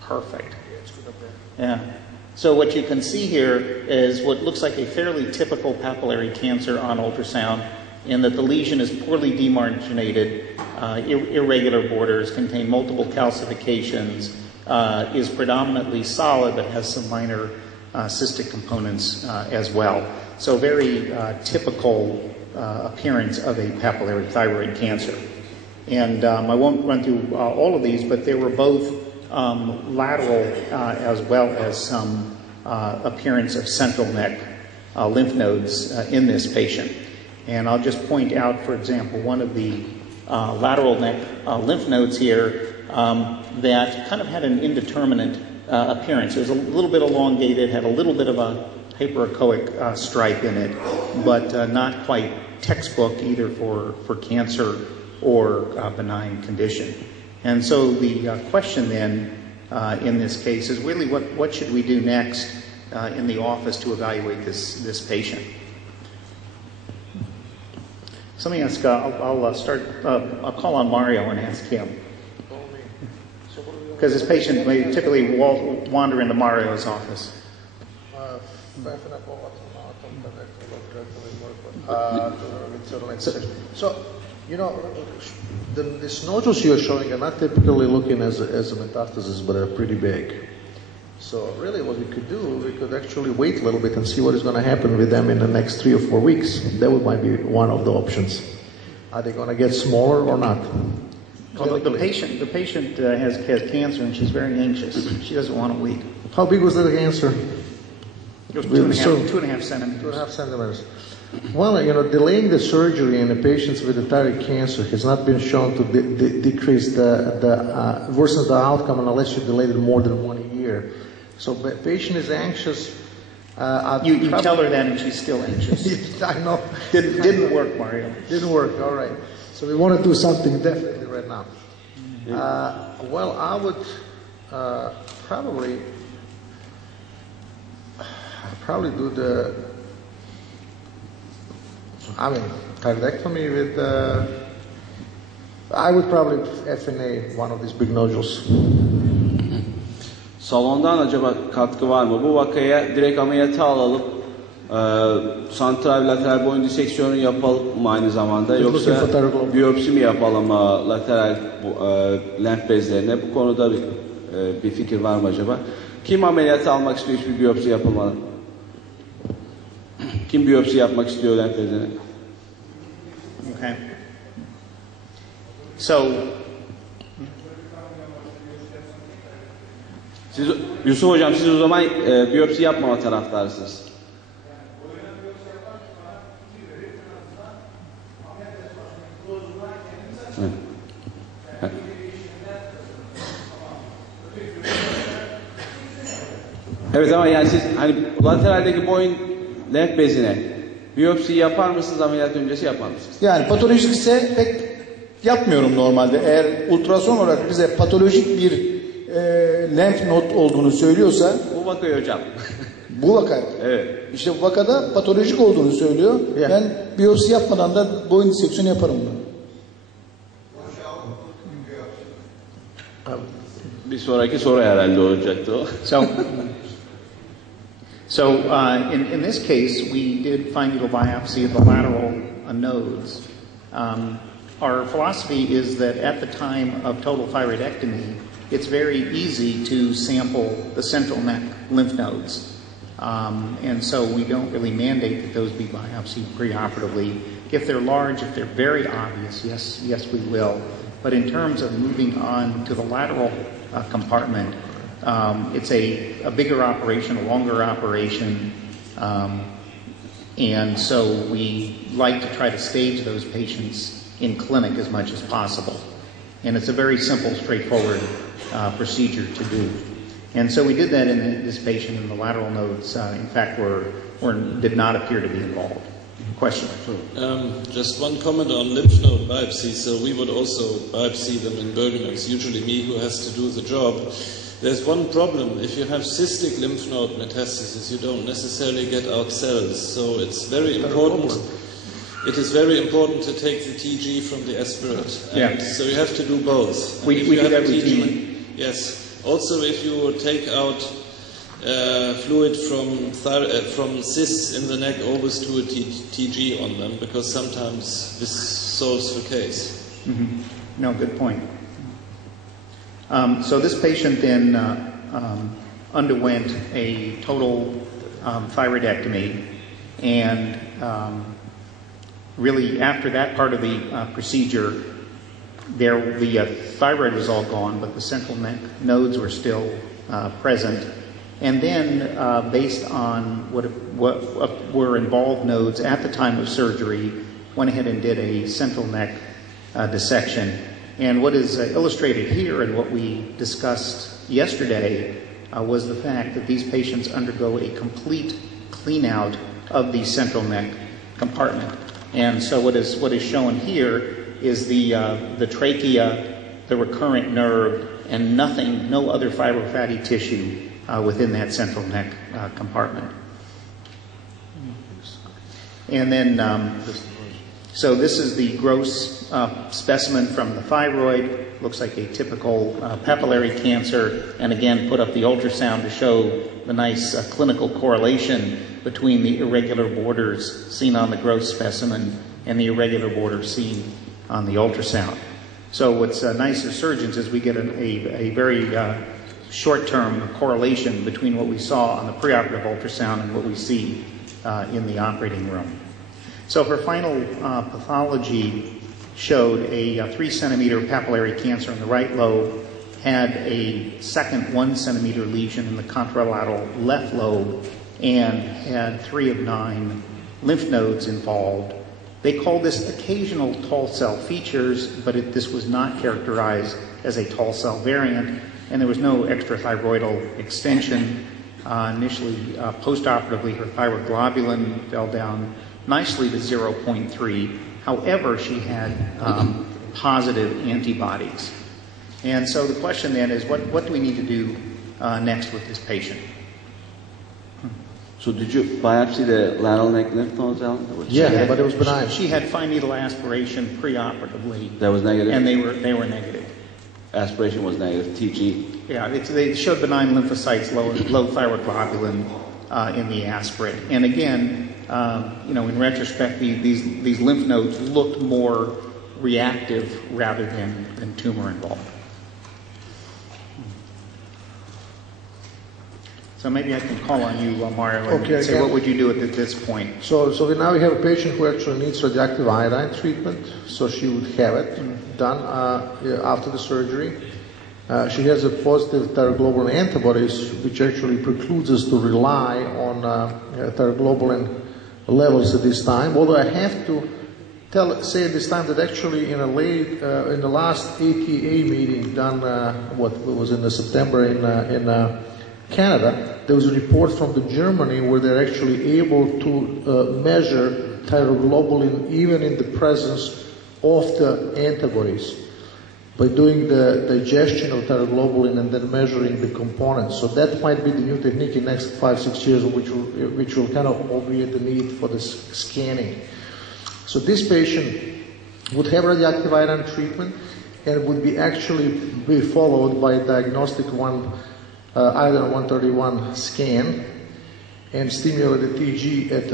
perfect. Yeah. So what you can see here is what looks like a fairly typical papillary cancer on ultrasound, in that the lesion is poorly demarginated, irregular borders, contain multiple calcifications, is predominantly solid but has some minor cystic components as well. So very typical appearance of a papillary thyroid cancer. And I won't run through all of these, but they were both lateral as well as some appearance of central neck lymph nodes in this patient. And I'll just point out, for example, one of the lateral neck lymph nodes here that kind of had an indeterminate appearance. It was a little bit elongated, had a little bit of a hyperechoic stripe in it, but not quite textbook either for cancer or benign condition. And so the question then in this case is really what should we do next in the office to evaluate this patient? So let me ask, I'll call on Mario and ask him. Because this patient may typically wander into Mario's office. So, you know, these nodules you're showing are not typically looking as a metastasis, but are pretty big. So really what we could do, we could actually wait a little bit and see what is going to happen with them in the next 3 or 4 weeks. That might be one of the options. Are they going to get smaller or not? Well, the patient has cancer and she's very anxious. She doesn't want to wait. How big was the cancer? It was 2.5 centimeters. 2.5 centimeters. Well, you know, delaying the surgery in the patients with the thyroid cancer has not been shown to decrease worsen the outcome unless you delayed it more than 1 year. So the patient is anxious. You tell her that and she's still anxious. I know. Didn't work, Mario. Didn't work, all right. So we want to do something definitely right now. Well, I would probably do cardiectomy with, I would probably FNA one of these big nodules. Salondan acaba katkı var mı? Bu vakaya direkt ameliyata alalım. Santral lateral boyun diseksiyonu yapalım mı aynı zamanda? Yoksa biyopsi mi yapalım lateral lenf bezlerine? Bu konuda bir fikir var mı acaba? Kim ameliyata almak istiyor, hiçbir biyopsi yapılmadan? Kim biyopsi yapmak istiyor lenf bezlerine? Okay. Yusuf Hocam siz o zaman biyopsi yapmama taraftarısınız. Evet. Evet ama yani siz hani lateraldeki boyun lenf bezine biyopsi yapar mısınız, ameliyat öncesi yapar mısınız? Yani patolojik ise pek yapmıyorum normalde. Eğer ultrason olarak bize patolojik bir lenf nod olduğunu söylüyorsa... Bu vakayı hocam. Bu vaka. Evet. İşte bu vakada patolojik olduğunu söylüyor. Yeah. Ben biyopsi yapmadan da boyun diseksiyonu yaparım bunu. Bir sonraki soru herhalde olacaktı o. So in this case, we did finular biopsy of the lateral nodes. Our philosophy is that at the time of total thyroidectomy, it's very easy to sample the central neck lymph nodes. And so we don't really mandate that those be biopsied preoperatively. If they're large, if they're very obvious, yes, we will. But in terms of moving on to the lateral compartment, it's a bigger operation, a longer operation, and so we like to try to stage those patients in clinic as much as possible. And it's a very simple, straightforward procedure to do. And so we did that in this patient, and the lateral nodes, in fact, did not appear to be involved. Question? Just one comment on lymph node biopsy. So we would also biopsy them in Bergen. It's usually me who has to do the job. There's one problem. If you have cystic lymph node metastasis, you don't necessarily get out cells. So it's very important. It is very important to take the TG from the aspirate. And so you have to do both. We do that routinely. Yes. Also, if you take out fluid from cysts in the neck, always do a TG on them, because sometimes this solves the case. Mm-hmm. No, good point. So this patient then underwent a total thyroidectomy, and really after that part of the procedure, the thyroid was all gone, but the central neck nodes were still present. And then, based on what were involved nodes at the time of surgery, went ahead and did a central neck dissection. And what is illustrated here and what we discussed yesterday was the fact that these patients undergo a complete clean out of the central neck compartment. And so what is shown here is the trachea, the recurrent nerve, and no other fibrofatty tissue within that central neck compartment. And then, so this is the gross specimen from the thyroid. Looks like a typical papillary cancer, and again put up the ultrasound to show the nice clinical correlation between the irregular borders seen on the gross specimen and the irregular borders seen on the ultrasound. So what's nice as surgeons is we get a very short-term correlation between what we saw on the preoperative ultrasound and what we see in the operating room. So her final pathology showed a 3-centimeter papillary cancer in the right lobe, had a second 1-centimeter lesion in the contralateral left lobe, and had 3 of 9 lymph nodes involved. They call this occasional tall cell features, but this was not characterized as a tall cell variant, and there was no extrathyroidal extension. Initially, postoperatively, her thyroid globulin fell down nicely to 0.3. However, she had positive antibodies. And so the question then is, what do we need to do next with this patient? So did you biopsy the lateral neck lymph nodes out? Yeah, but it was benign. She had fine needle aspiration preoperatively. That was negative? And they were negative. Aspiration was negative, TG. Yeah, they showed benign lymphocytes, low thyroid globulin in the aspirate. And again, in retrospect, these lymph nodes looked more reactive rather than tumor involved. So maybe I can call on you, Mario, and say what would you do at this point? So now we have a patient who actually needs radioactive iodine treatment, so she would have it done after the surgery. She has a positive thyroglobulin antibodies, which actually precludes us to rely on thyroglobulin levels at this time. Although I have to say at this time that actually in the last ATA meeting done, what was in September in Canada, there was a report from Germany where they're actually able to measure thyroglobulin even in the presence of the antibodies, by doing the digestion of thyroglobulin and then measuring the components. So that might be the new technique in the next 5-6 years, which will kind of obviate the need for the scanning. So this patient would have radioactive iodine treatment and would be followed by a diagnostic iodine 131 scan and stimulate the TG at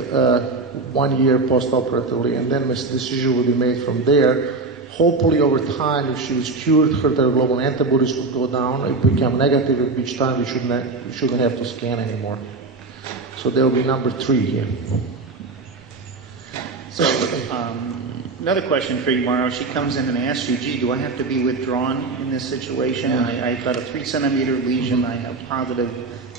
1 year post-operatively, and then this decision will be made from there. Hopefully over time, if she was cured, her thyroglobulin antibodies would go down. It would become negative at each time. We shouldn't have to scan anymore. So there will be number 3 here. So another question for you, Mauro. She comes in and asks you, gee, do I have to be withdrawn in this situation? Yeah. I've got a 3-centimeter lesion. I have positive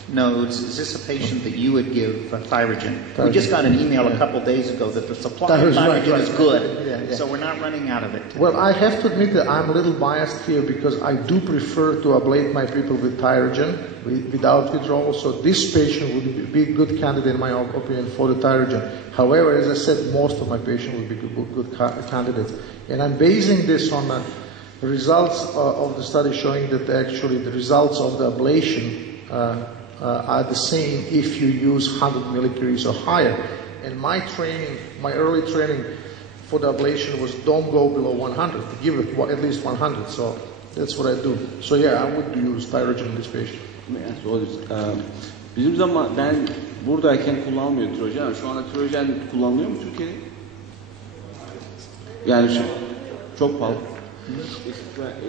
nodes. Is this a patient that you would give Thyrogen? We just got an email a couple days ago that the supply of Thyrogen is good, so we're not running out of it. Well, I have to admit that I'm a little biased here because I do prefer to ablate my people with Thyrogen without withdrawal, so this patient would be a good candidate in my opinion for the Thyrogen. However, as I said, most of my patients would be good candidates. And I'm basing this on the results of the study showing that actually the results of the ablation are the same if you use 100 millicuries or higher. And my early training for the ablation was don't go below 100, give it at least 100. So that's what I do. So yeah, I would use Thyrogen in this patient. Bizim zaman ben buradayken kullanılmıyor tirojen. Şu anda tirojen kullanılıyor mu Türkiye'de? Yani çok pahalı.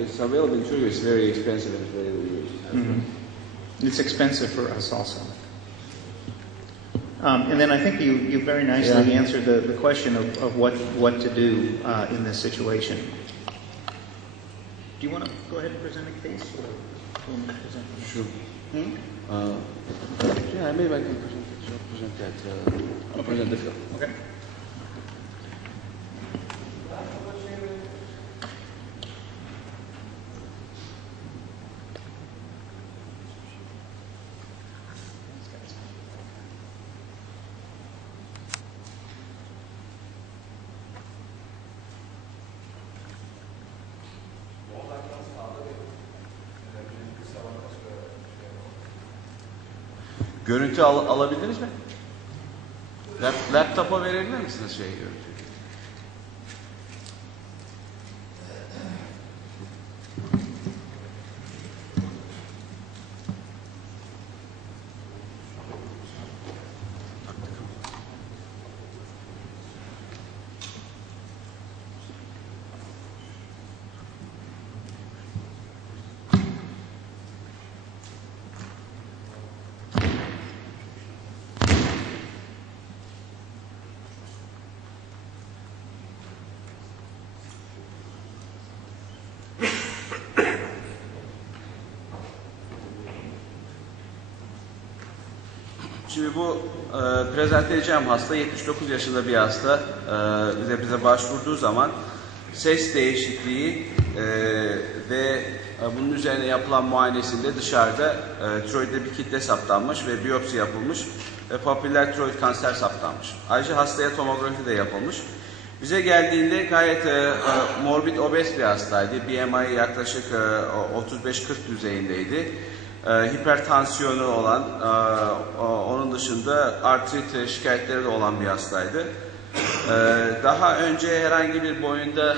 It's available in Turkey. It's very expensive and it's very used. It's expensive for us also. And then I think you very nicely answered the question of what to do in this situation. Do you want to go ahead and present a case? Sure. Yeah, maybe I can present the film. Okay. Görüntü alabildiniz mi? Laptopa verebilir misiniz görüntüyü? Şimdi bu prezente edeceğim hasta 79 yaşında bir hasta. Bize başvurduğu zaman ses değişikliği ve bunun üzerine yapılan muayenesinde dışarıda tiroidde bir kitle saptanmış ve biyopsi yapılmış ve papiller tiroid kanser saptanmış. Ayrıca hastaya tomografi de yapılmış. Bize geldiğinde gayet morbid obez bir hastaydı. BMI yaklaşık 35-40 düzeyindeydi. Hipertansiyonu olan, onun dışında artrit şikayetleri de olan bir hastaydı. Daha önce herhangi bir boyunda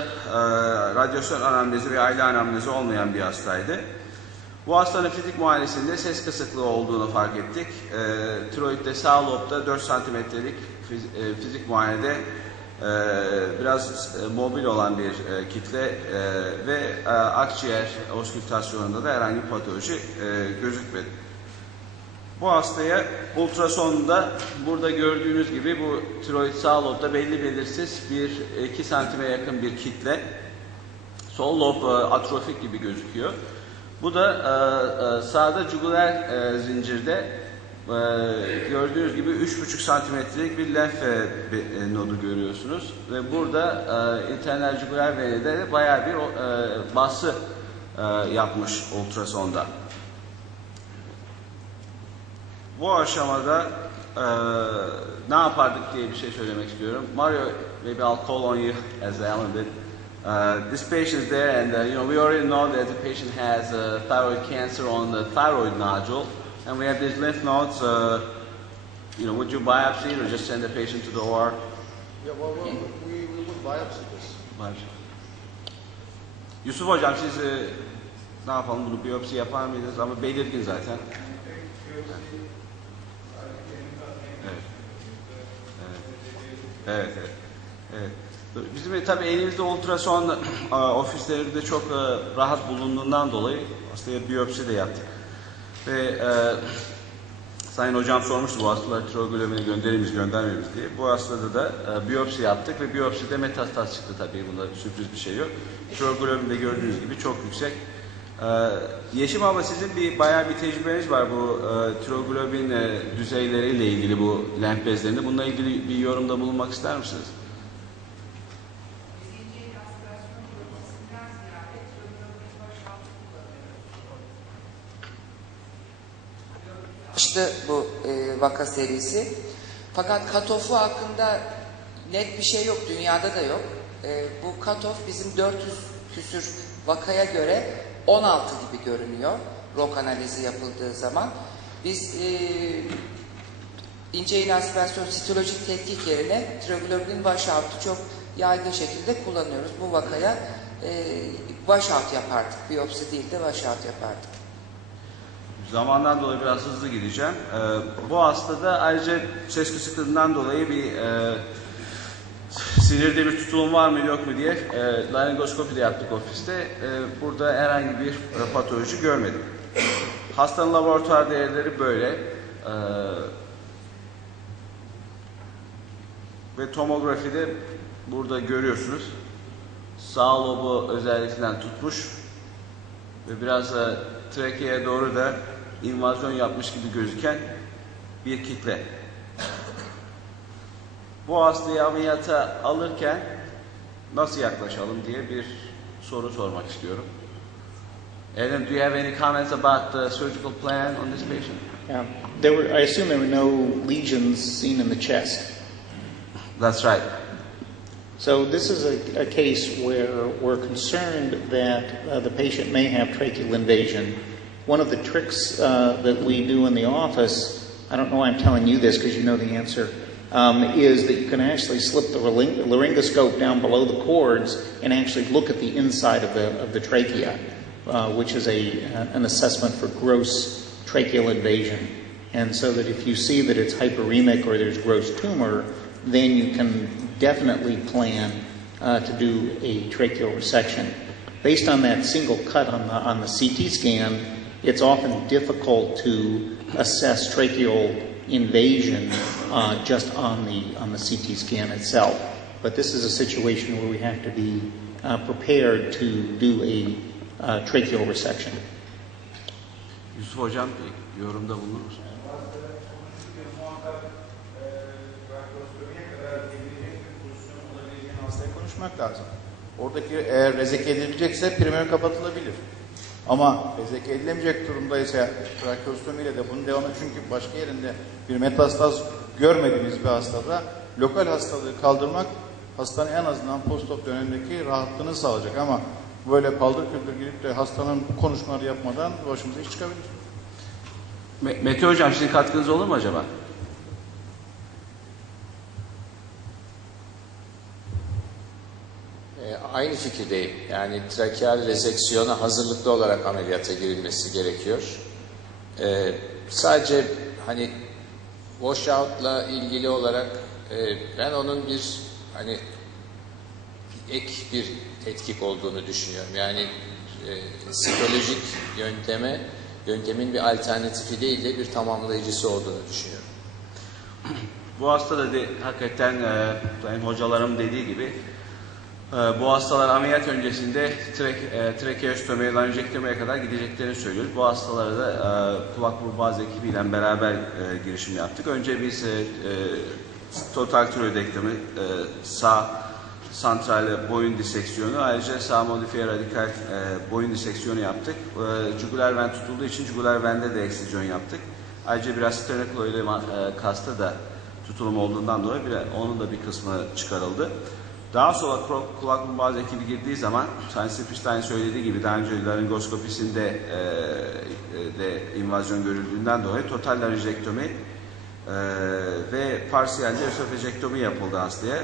radyasyon anamnezi ve aile anamnezi olmayan bir hastaydı. Bu hastanın fizik muayenesinde ses kısıklığı olduğunu fark ettik. Tiroidde sağ lobda 4 santimetrelik fizik muayenede biraz mobil olan bir kitle ve akciğer oskültasyonunda da herhangi bir patoloji gözükmedi. Bu hastaya ultrasonda burada gördüğünüz gibi bu tiroid sağ lobda belli belirsiz 2 santime yakın bir kitle. Sol lob atrofik gibi gözüküyor. Bu da sağda jugular zincirde gördüğünüz gibi 3,5 santimetrelik bir lenf nodu görüyorsunuz. Ve burada internal jugular venede de bayağı bir bası yapmış ultrasonda. Bu aşamada ne yapardık diye bir şey söylemek istiyorum. Mario, maybe I'll call on you as Allan did. This patient is there, and we already know that the patient has thyroid cancer on the thyroid nodule, and we have these lymph nodes. Would you biopsy it or just send the patient to the OR? Yeah, well, we would biopsy this. Yusuf hocam, siz ne yapalım, bunu biyopsi yapar mıydınız? Ama belirgin zaten. Evet. Bizim tabii elimizde ultrason ofislerinde çok rahat bulunduğundan dolayı hastaya biyopsi de yaptık. Ve Sayın hocam sormuştu bu hastalar tiroid globulini gönderir miyiz, göndermiyor muyuz diye. Bu hastada da biyopsi yaptık ve biyopside metastaz çıktı tabii. Bunda sürpriz bir şey yok. Tiroid globulinde gördüğünüz gibi çok yüksek. Yeşim abla, sizin bayağı bir tecrübeniz var bu tiroid globulin düzeyleriyle ilgili, bu lenf bezlerinde. Bununla ilgili bir yorumda bulunmak ister misiniz? İşte bu vaka serisi. Fakat cutoff'u hakkında net bir şey yok. Dünyada da yok. Bu cutoff bizim 400 küsür vakaya göre 16 gibi görünüyor. ROK analizi yapıldığı zaman. Biz ince iğne aspirasyon sitolojik tetkik yerine tiroglobulin washout'u çok yaygın şekilde kullanıyoruz. Bu vakaya washout yapardık. Biyopsi değil de washout yapardık. Zamandan dolayı biraz hızlı gideceğim. Bu hastada ayrıca ses kısıklığından dolayı bir sinirde bir tutulum var mı yok mu diye laryngoskopi de yaptık ofiste. Burada herhangi bir patoloji görmedim. Hastanın laboratuvar değerleri böyle. Ve tomografide burada görüyorsunuz. Sağ lobu özellikle tutmuş ve biraz trakeeye doğru da invazyon yapmış gibi gözüken bir kitle. Bu hastayı ameliyata alırken nasıl yaklaşalım diye bir soru sormak istiyorum. Adam, do you have any comments about the surgical plan on this patient? I assume there were no lesions seen in the chest. That's right. So this is a case where we're concerned that the patient may have tracheal invasion. One of the tricks that we do in the office, I don't know why I'm telling you this because you know the answer, is that you can actually slip the laryngoscope down below the cords and actually look at the inside of the trachea, which is an assessment for gross tracheal invasion. And so that if you see that it's hyperemic or there's gross tumor, then you can definitely plan to do a tracheal resection. Based on that single cut on the CT scan, it's often difficult to assess tracheal invasion just on the CT scan itself. But this is a situation where we have to be prepared to do a tracheal resection. Yusuf hocam, bir yorumda bulunur musun? Konuşmak lazım. Oradaki eğer rezek edilecekse primer kapatılabilir. Ama rezek edilemeyecek durumdaysa trakeostomiyle de bunun devamı, çünkü başka yerinde bir metastaz görmediğimiz bir hastada lokal hastalığı kaldırmak hastanın en azından postop dönemindeki rahatlığını sağlayacak, ama böyle paldır küldür girip de hastanın konuşmaları yapmadan başımıza iş çıkabilir. Mete hocam, sizin katkınız olur mu acaba? Aynı fikirdeyim. Yani trakeal reseksiyona hazırlıklı olarak ameliyata girilmesi gerekiyor. Sadece hani washout'la ilgili olarak ben onun bir ek bir tetkik olduğunu düşünüyorum. Yani sitolojik yöntemin bir alternatifi değil de bir tamamlayıcısı olduğunu düşünüyorum. Bu hastada hakikaten sayın hocalarım dediği gibi Bu hastalar ameliyat öncesinde trakeostomiye, laringektomiye kadar gideceklerini söylüyoruz. Bu hastalara da kulak burun boğaz ekibiyle beraber girişim yaptık. Önce biz total tiroidektomi, sağ santral boyun diseksiyonu, ayrıca sağ modifiye radikal boyun diseksiyonu yaptık. Jugular ven tutulduğu için jugular vende de eksizyon yaptık. Ayrıca biraz sternokloide kasta da tutulum olduğundan dolayı onun da bir kısmı çıkarıldı. Daha sonra kulak burun boğaz ekibi girdiği zaman Siperstein söylediği gibi daha önce laringoskopisinde de invazyon görüldüğünden dolayı total laringektomi ve parsiyel de ösofejektomi yapıldı hastaya.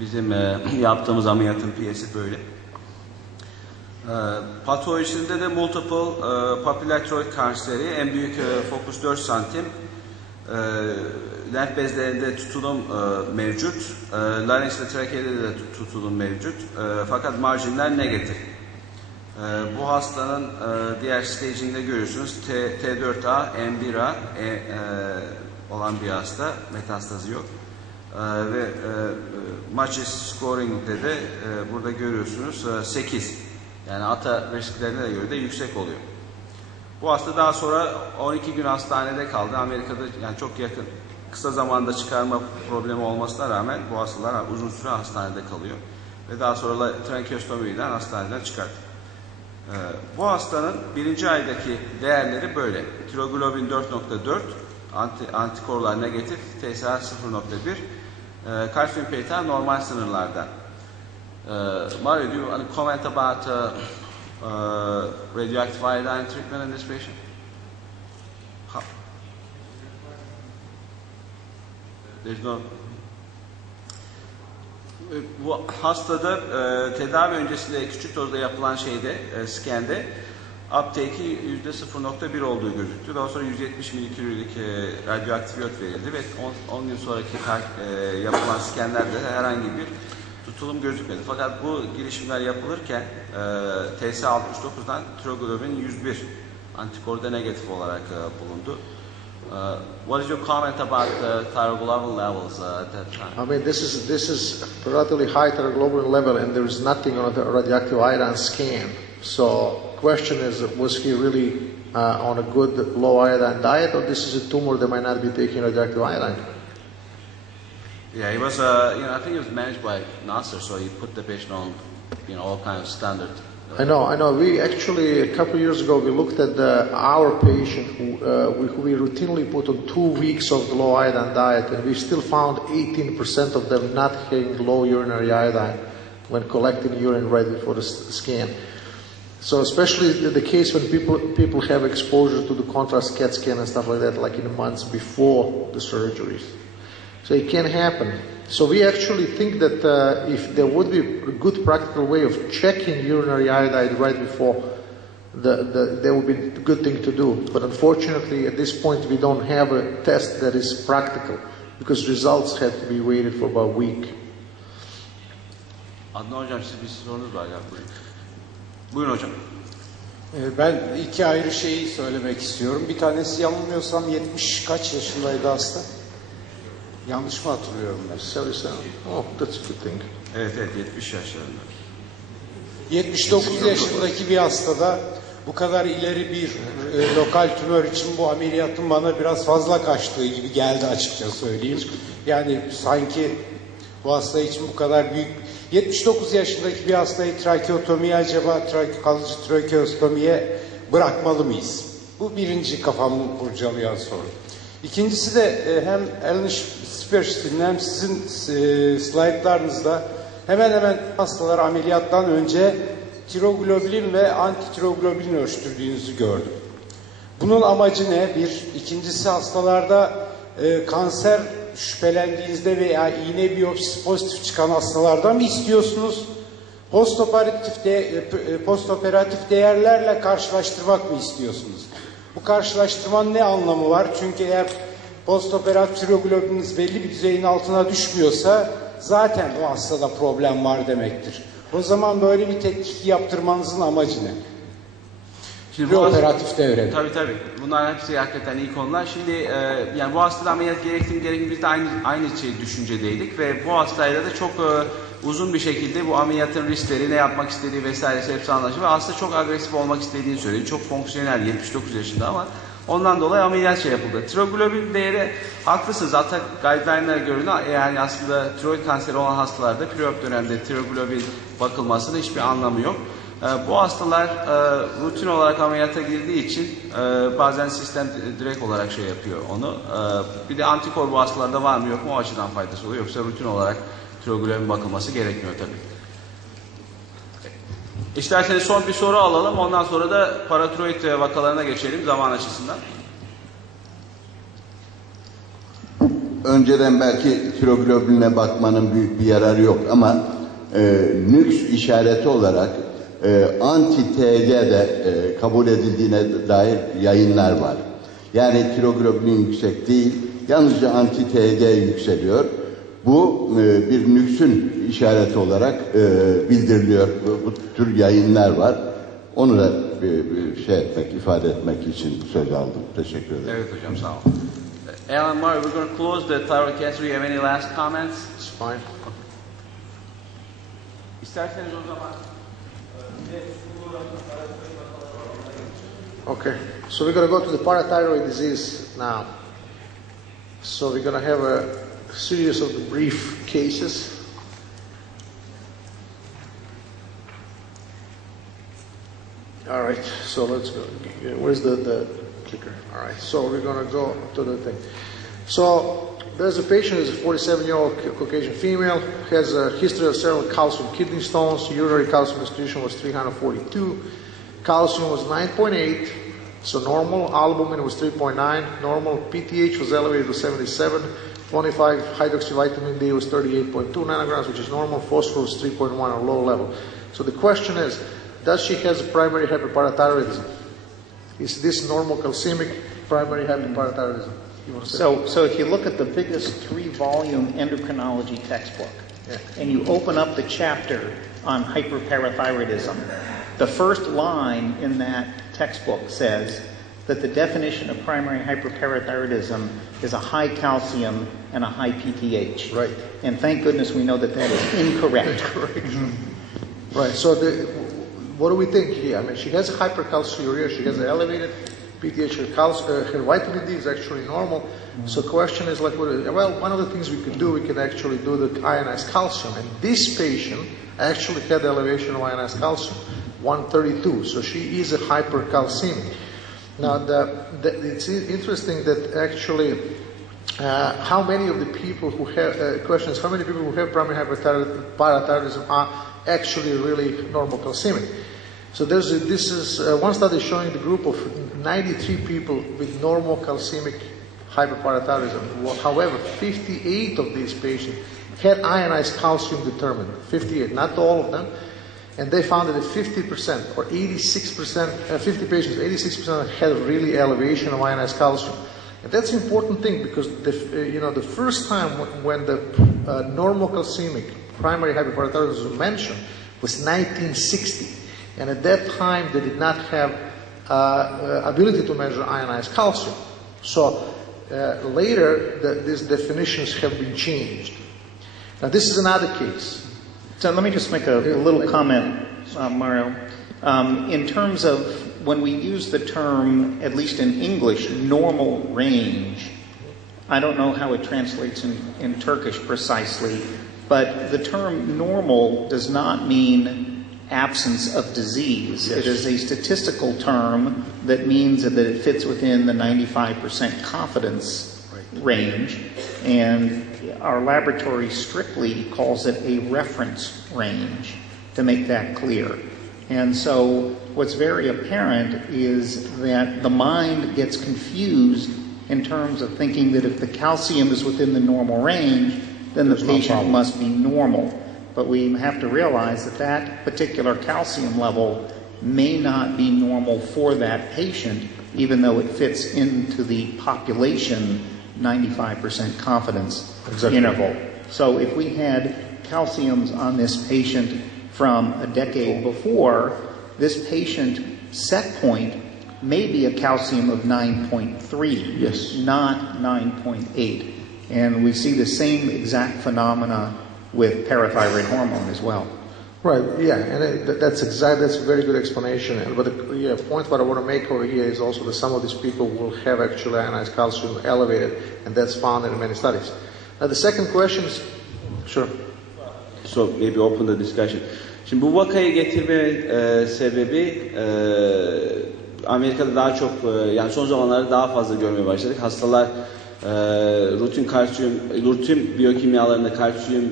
Bizim yaptığımız ameliyatın piyesi böyle. Patolojisinde de multiple papillary tiroid kanseri, en büyük fokus 4 santim. Lenf bezlerinde tutulum mevcut. Larynx ve trakeede de tutulum mevcut. Fakat marjinler negatif. Bu hastanın diğer staging'de görüyorsunuz. T4A, M1A olan bir hasta. Metastazı yok. Ve Matches scoring'de de burada görüyorsunuz 8. Yani ata risklerine göre de yüksek oluyor. Bu hasta daha sonra 12 gün hastanede kaldı. Amerika'da yani çok yakın, kısa zamanda çıkarma problemi olmasına rağmen bu hastalar uzun süre hastanede kalıyor. Ve daha sonra trakeostomiden hastaneden çıkarttık. Bu hastanın birinci aydaki değerleri böyle. Tiroglobin 4.4, antikorlar negatif, TSH 0.1, kalsiyum PTA normal sınırlarda. Mario, do you want to comment about radioactive iodine treatment in this patient? There's no. Bu hastada tedavi öncesinde küçük dozda yapılan skende uptake'i %0.1 olduğu gözüktü. Daha sonra 170 milikülürlük radyoaktif iyot verildi ve 10 gün sonraki yapılan skenlerde herhangi bir tutulum gözükmedi. Fakat bu girişimler yapılırken TS 69'dan tiroglobin 101 antikorda negatif olarak bulundu. What is your comment about thyroglobulin levels at that time? I mean, this is relatively high thyroglobulin level, and there is nothing on the radioactive iodine scan. So, question is, was he really on a good low iodine diet, or this is a tumor that might not be taking radioactive iodine? Yeah, he was. I think he was managed by Nasser, so he put the patient on, all kinds of standard. I know. We actually, a couple of years ago, we looked at our patient who we routinely put on 2 weeks of the low iodine diet, and we still found 18% of them not having low urinary iodine when collecting urine right before the scan. So especially the case when people have exposure to the contrast CAT scan and stuff like that, like in the months before the surgeries. So it can happen. So we actually think that if there would be a good practical way of checking urinary iodine right before, that would be a good thing to do. But unfortunately, at this point, we don't have a test that is practical because results had to be waited for about a week. Adnan hocam, siz bir sorunuz var ya. Buyurun hocam. Ben iki ayrı şeyi söylemek istiyorum. Bir tanesi yanılmıyorsam 70 kaç yaşındaydı hasta? Yanlış mı hatırlıyorum ben? Oh, that's a good thing. Evet, 70 yaşlarında. 79 yaşındaki bir hastada bu kadar ileri bir lokal tümör için bu ameliyatın bana biraz fazla kaçtığı gibi geldi, açıkça söyleyeyim. Yani sanki bu hasta için bu kadar büyük. 79 yaşındaki bir hastayı trakeotomiye, acaba kalıcı trakeostomiye bırakmalı mıyız? Bu birinci kafamı kurcalayan soru. İkincisi de hem Allan Siperstein hem sizin slaytlarınızda hemen hemen hastalar ameliyattan önce tiroglobulin ve antitiroglobulin ölçtürdüğünüzü gördüm. Bunun amacı ne? Bir. İkincisi, hastalarda kanser şüphelendiğinizde veya iğne biyopsisi pozitif çıkan hastalardan mı istiyorsunuz? Postoperatif değerlerle karşılaştırmak mı istiyorsunuz? Bu karşılaştırmanın ne anlamı var? Çünkü eğer postoperatif tiroglobuliniz belli bir düzeyin altına düşmüyorsa zaten o hastada problem var demektir. O zaman böyle bir tetkik yaptırmanızın amacı ne? Şimdi operatif devre. Tabii. Bunlar hepsi hakikaten iyi konular. Şimdi yani bu hastada ameliyat gerektiğini biz de aynı düşüncedeydik ve bu hastayla da çok uzun bir şekilde bu ameliyatın riskleri, ne yapmak istediği vesairesi hepsi anlaşılıyor. Ve hasta çok agresif olmak istediğini söyledi. Çok fonksiyonel, 79 yaşında ama ondan dolayı ameliyat yapıldı. Tiroglobulin değeri haklısınız. Hatta guideline'lara göre yani aslında tiroid kanseri olan hastalarda periyot dönemde tiroglobulin bakılmasının hiçbir anlamı yok. Bu hastalar rutin olarak ameliyata girdiği için bazen sistem direkt olarak yapıyor onu. Bir de antikor bu hastalarda var mı yok mu o açıdan faydası oluyor. Yoksa rutin olarak tiroglobulin bakılması gerekmiyor tabii. İsterseniz son bir soru alalım. Ondan sonra da paratiroid vakalarına geçelim zaman açısından. Önceden belki tiroglobuline bakmanın büyük bir yararı yok ama nüks işareti olarak anti-TG'de kabul edildiğine dair yayınlar var. Yani tiroglobulin yüksek değil, yalnızca anti-TG yükseliyor. Bu bir nüksün işareti olarak bildiriliyor. Bu tür yayınlar var. Onu da ifade etmek için söz aldım. Teşekkür ederim. Evet hocam, sağ olun. Allan, Mario, we're going to close the thyroid cancer. Do you have any last comments? It's fine. İsterseniz o zaman Okay, so we're going to go to the parathyroid disease now. So we're going to have a series of the brief cases. All right, so let's go. Where's the clicker? All right, so we're going to go to the thing. So there's a patient who's a 47-year-old Caucasian female, has a history of several calcium kidney stones. Urinary calcium distribution was 342. Calcium was 9.8, so normal. Albumin was 3.9, normal. PTH was elevated to 77. 25 hydroxyvitamin D was 38.2 nanograms, which is normal. Phosphorus 3.1 or low level. So the question is, does she has a primary hyperparathyroidism? Is this normal calcemic primary hyperparathyroidism? So if you look at the biggest 3-volume endocrinology textbook, and you open up the chapter on hyperparathyroidism, the first line in that textbook says that the definition of primary hyperparathyroidism is a high calcium and a high PTH. Right. And thank goodness we know that that is incorrect. Right. So what do we think here? I mean, she has a hypercalciuria. She has an elevated PTH. Her vitamin D is actually normal. So the question is like, well, one of the things we could do, we could actually do the ionized calcium. And this patient actually had elevation of ionized calcium, 132. So she is a hypercalcemic. Now, it's interesting that actually, how many of the people who have how many people who have primary hyperparathyroidism are actually really normal calcemic? So this is one study showing the group of 93 people with normal calcemic hyperparathyroidism. However, 58 of these patients had ionized calcium determined. 58, not all of them. And they found that 50% or 86%, 50 patients, 86% had really elevation of ionized calcium. And that's an important thing because the first time when the normal calcemic primary hyperparathyroidism was mentioned was 1960. And at that time, they did not have ability to measure ionized calcium. So later, these definitions have been changed. Now, this is another case. So let me just make a little comment, Mario. In terms of when we use the term, at least in English, normal range, I don't know how it translates in Turkish precisely, but the term normal does not mean absence of disease. Yes. It is a statistical term that means that it fits within the 95% confidence range, and our laboratory strictly calls it a reference range to make that clear. And so what's very apparent is that the mind gets confused in terms of thinking that if the calcium is within the normal range, then the patient must be normal. But we have to realize that that particular calcium level may not be normal for that patient, even though it fits into the population 95% confidence interval. So if we had calciums on this patient from a decade before, this patient set point may be a calcium of 9.3, yes, not 9.8. And we see the same exact phenomena with parathyroid hormone as well. Right, yeah, and that's a very good explanation. But the point what I want to make over here is also that some of these people will have actually ionized calcium elevated, and that's found in many studies. Now the second question is, sure. So maybe open the discussion. Şimdi bu vakayı getirme sebebi Amerika'da daha çok yani son zamanlarda daha fazla görmeye başladık. Hastalar rutin biyokimyalarında kalsiyum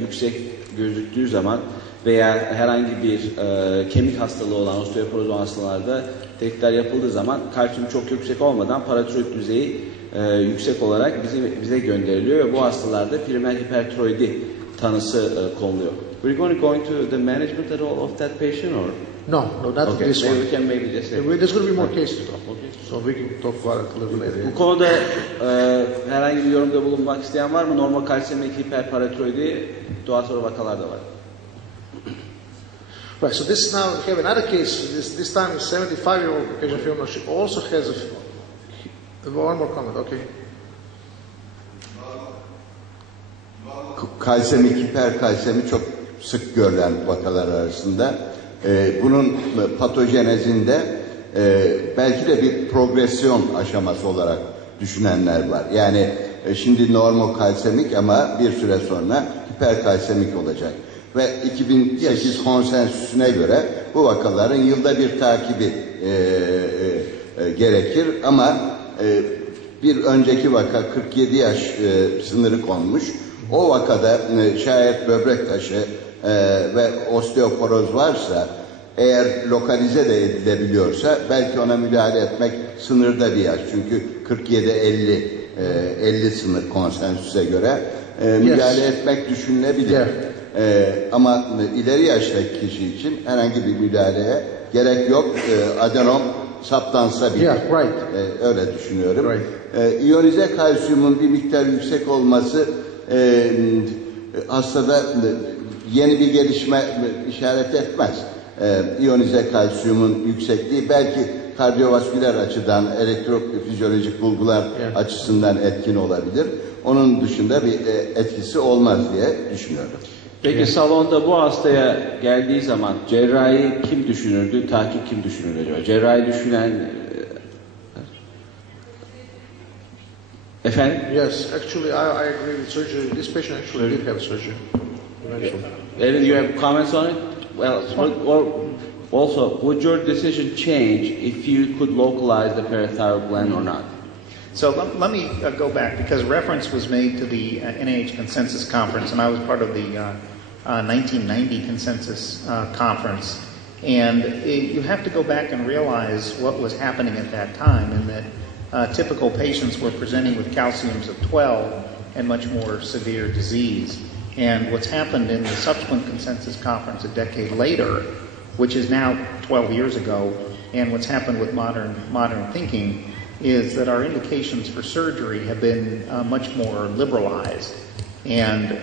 yüksek gözüktüğü zaman veya herhangi bir kemik hastalığı olan osteoporoz olan hastalarda tetkikler yapıldığı zaman kalsiyum çok yüksek olmadan paratiroid düzeyi yüksek olarak bize gönderiliyor ve bu hastalarda primer hipertiroidi tanısı konuluyor. We're going to go into the management at all of that patient or? No, not okay. this one. We can maybe just say. There's going to be more cases though. Okay. So we can talk about it a little later. Bu konuda herhangi bir yorumda bulunmak isteyen var mı? Normal kalsiyemik hiperparatiroidi daha sonra vakalar da var. Right, so this now we have another case. This time a 75-year-old Caucasian female. She also has one more comment. Okay. Kalsemik hiperkalsemi çok sık görülen vakalar arasında. Bunun patojenezinde belki de bir progresyon aşaması olarak düşünenler var. Yani şimdi normokalsemik ama bir süre sonra hiperkalsemik olacak. Ve 2008 konsensüsüne göre bu vakaların yılda bir takibi gerekir. Ama bir önceki vaka 47 yaş sınırı konmuş. O vakada şayet böbrek taşı ve osteoporoz varsa eğer lokalize de edilebiliyorsa belki ona müdahale etmek sınırda bir yaş. Çünkü 47-50 sınır konsensüse göre müdahale etmek düşünülebilir. Ama ileri yaştaki kişi için herhangi bir müdahaleye gerek yok. Adenom saptansa bile. Öyle düşünüyorum. İyonize kalsiyumun bir miktar yüksek olması hastada yeni bir gelişme işaret etmez. İyonize kalsiyumun yüksekliği belki kardiyovasküler açıdan, elektrofizyolojik bulgular açısından etkin olabilir. Onun dışında bir etkisi olmaz diye düşünüyorum. Peki salonda bu hastaya geldiği zaman cerrahi kim düşünürdü, takip kim düşünürdü acaba? Cerrahi düşünen... Efendim? Yes, actually I agree with surgery. This patient actually did have surgery. David, you have comments on it? Well, or also, would your decision change if you could localize the parathyroid gland or not? So let me go back, because reference was made to the NIH Consensus Conference, and I was part of the 1990 Consensus Conference. And you have to go back and realize what was happening at that time, in that typical patients were presenting with calciums of 12 and much more severe disease. And what's happened in the subsequent Consensus Conference a decade later, which is now 12 years ago, and what's happened with modern thinking, is that our indications for surgery have been much more liberalized. And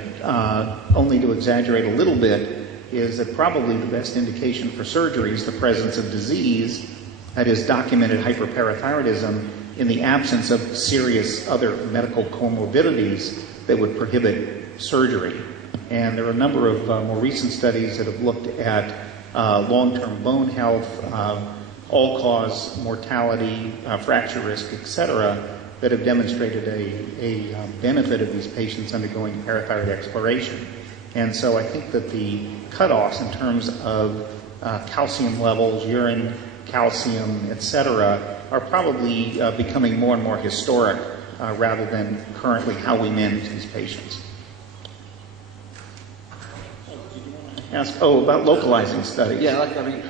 only to exaggerate a little bit, is that probably the best indication for surgery is the presence of disease, that is documented hyperparathyroidism, in the absence of serious other medical comorbidities that would prohibit surgery. And there are a number of more recent studies that have looked at long-term bone health, all-cause mortality, fracture risk, etc., that have demonstrated a benefit of these patients undergoing parathyroid exploration. And so I think that the cutoffs in terms of calcium levels, urine calcium, etc., are probably becoming more and more historic rather than currently how we manage these patients. About localizing studies. Yeah,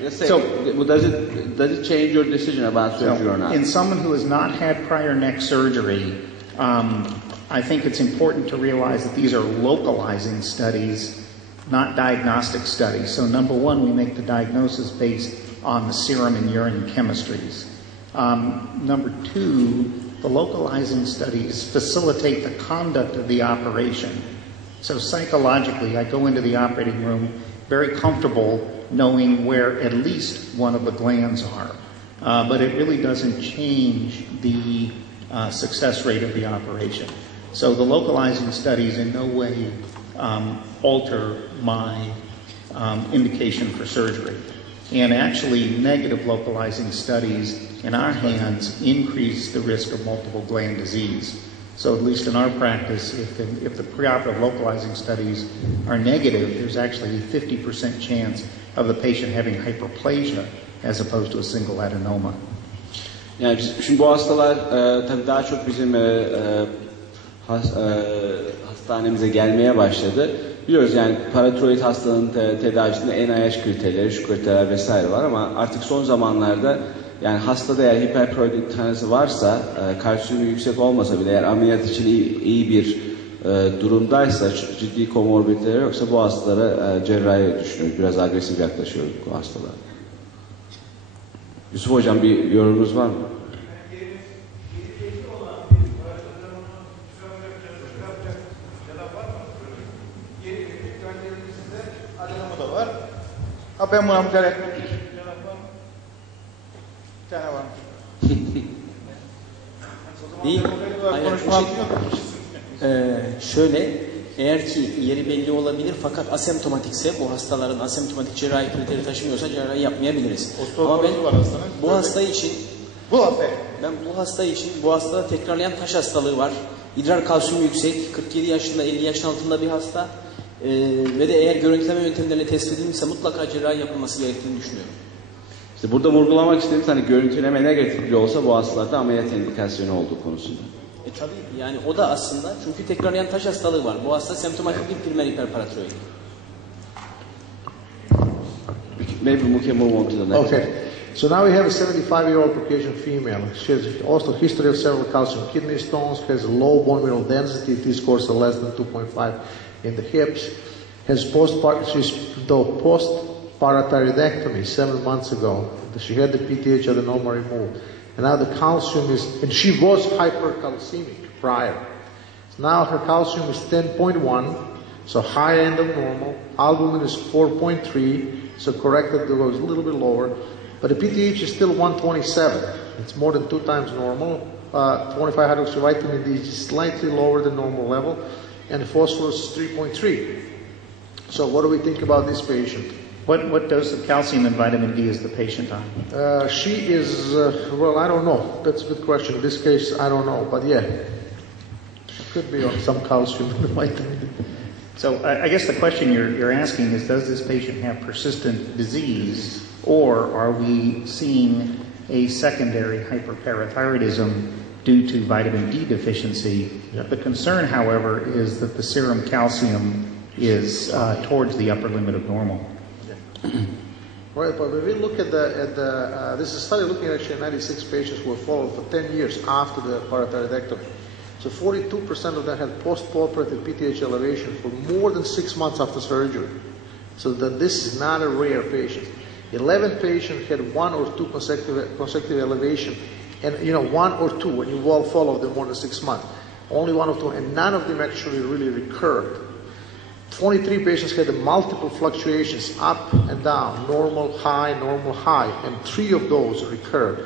let's say, does it change your decision about surgery or not? In someone who has not had prior neck surgery, I think it's important to realize that these are localizing studies, not diagnostic studies. So number one, we make the diagnosis based on the serum and urine chemistries. Number two, the localizing studies facilitate the conduct of the operation. So psychologically, I go into the operating room very comfortable knowing where at least one of the glands are. But it really doesn't change the success rate of the operation. So the localizing studies in no way alter my indication for surgery. And actually, negative localizing studies in our hands increase the risk of multiple gland disease. So at least in our practice, if the preoperative localizing studies are negative, there's actually a 50% chance of the patient having hyperplasia as opposed to a single adenoma. Yani şimdi bu hastalar tabii daha çok bizim hastanemize gelmeye başladı. Biliyoruz yani paratiroid hastalığın tedavisinde NIH kriterleri, şu kriterler vesaire var ama artık son zamanlarda yani hastada eğer hipertiroidit tanısı varsa, kalsiyumu yüksek olmasa bile eğer ameliyat için iyi bir durumdaysa, ciddi komorbidleri yoksa bu hastalara cerrahi düşünüyoruz. Biraz agresif yaklaşıyoruz bu hastalara. Yusuf Hocam bir yorumunuz var mı? Apa yang mau mencari? Tane var. Değil. Şöyle, eğer ki yeri belli olabilir fakat asemptomatikse, bu hastaların asemptomatik cerrahi kriteri taşımıyorsa cerrahi yapmayabiliriz. Ama ben bu hasta için bu hastada tekrarlayan taş hastalığı var. İdrar kalsiyumu yüksek, 47 yaşında 50 yaşın altında bir hasta ve de eğer görüntüleme yöntemleriyle tespit edilmişse mutlaka cerrahi yapılması gerektiğini düşünüyorum. İşte burada vurgulamak istediğimiz hani görüntüleme negatif bile olsa bu hastalarda ameliyat indikasyonu olduğu konusunda. Tabii yani o da aslında çünkü tekrarlayan taş hastalığı var. Bu hasta semptomatik bir primer hiperparatiroid. Maybe we can move on to the next. Okay. So now we have a 75-year-old Caucasian female. She has also history of several calcium kidney stones, has low bone mineral density, T-scores are less than 2.5 in the hips, has post-parathyroidectomy 7 months ago. She had the PTH adenoma removed. And now the calcium is, and she was hypercalcemic prior. So now her calcium is 10.1, so high end of normal. Albumin is 4.3, so corrected goes a little bit lower. But the PTH is still 127. It's more than 2 times normal. 25 hydroxyvitamin D is slightly lower than normal level. And the phosphorus is 3.3. So what do we think about this patient? What dose of calcium and vitamin D is the patient on? She is, well, I don't know. That's a good question. In this case, I don't know. But yeah, she could be on some calcium and vitamin D. So I guess the question you're asking is, does this patient have persistent disease, or are we seeing a secondary hyperparathyroidism due to vitamin D deficiency? Yeah. The concern, however, is that the serum calcium is towards the upper limit of normal. Right, but when we look at this is a study looking at actually 96 patients who were followed for 10 years after the parathyroidectomy. So 42% of them had post-operative PTH elevation for more than 6 months after surgery. So that this is not a rare patient. 11 patients had 1 or 2 consecutive elevation, and 1 or 2 when you all follow them more than 6 months. Only 1 or 2, and none of them actually really recurred. 23 patients had multiple fluctuations up and down, normal, high, and 3 of those recurred.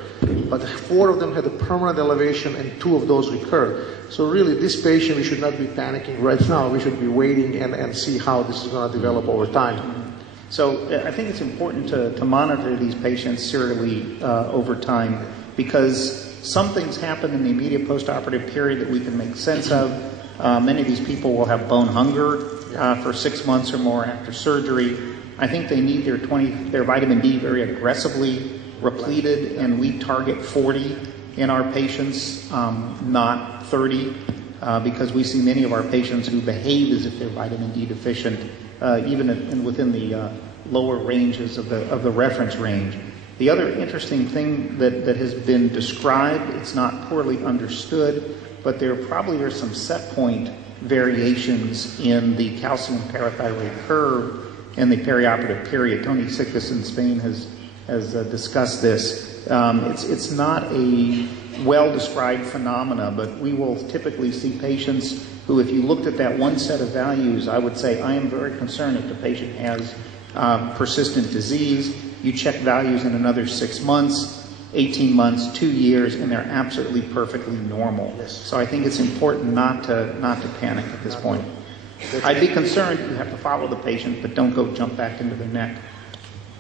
But 4 of them had a permanent elevation and 2 of those recurred. So really, this patient, we should not be panicking right now. We should be waiting and see how this is going to develop over time. So I think it's important to monitor these patients serially over time, because some things happen in the immediate postoperative period that we can make sense of. Many of these people will have bone hunger for 6 months or more after surgery. I think they need their vitamin D very aggressively repleted, and we target 40 in our patients, not 30, because we see many of our patients who behave as if they're vitamin D deficient, even within the lower ranges of the reference range. The other interesting thing that has been described, it's not poorly understood, but there probably are some set point variations in the calcium parathyroid curve in the perioperative period. Tony Sikis in Spain has discussed this. It's not a well-described phenomena, but we will typically see patients who, if you looked at that one set of values, I would say, I am very concerned if the patient has persistent disease. You check values in another 6 months, 18 months, 2 years, and they're absolutely perfectly normal. So I think it's important not to panic at this point. I'd be concerned you have to follow the patient, but don't go jump back into their neck.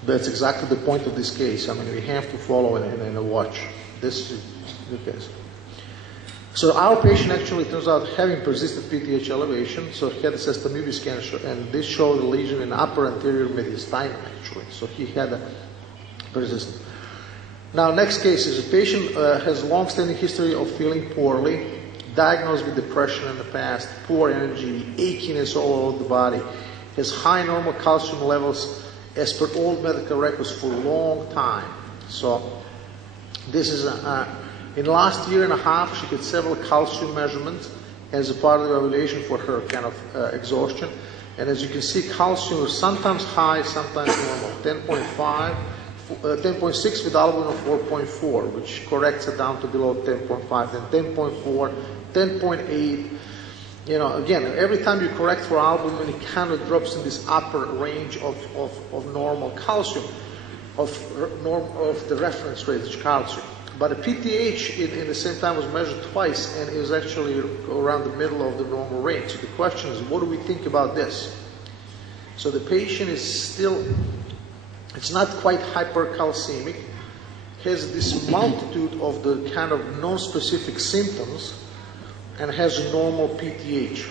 That's exactly the point of this case. I mean, we have to follow and watch. This is the case. So our patient actually turns out having persistent PTH elevation. So he had a sestamibi scan, and this showed a lesion in upper anterior mediastinum actually. So he had a persistent. Now, next case is a patient has a long-standing history of feeling poorly, diagnosed with depression in the past, poor energy, achiness all over the body, has high normal calcium levels as per old medical records for a long time. So this is in the last year and a half, she had several calcium measurements as a part of the evaluation for her kind of exhaustion. And as you can see, calcium is sometimes high, sometimes normal. 10.5, 10.6 with albumin of 4.4, which corrects it down to below 10.5, then 10.4, 10.8. You know, again, every time you correct for albumin, it kind of drops in this upper range of normal calcium, of the reference rate, which calcium. But the PTH in the same time was measured twice, and it was actually around the middle of the normal range. So the question is, what do we think about this? So the patient is still, it's not quite hypercalcemic, has this multitude of the kind of non-specific symptoms, and has a normal PTH.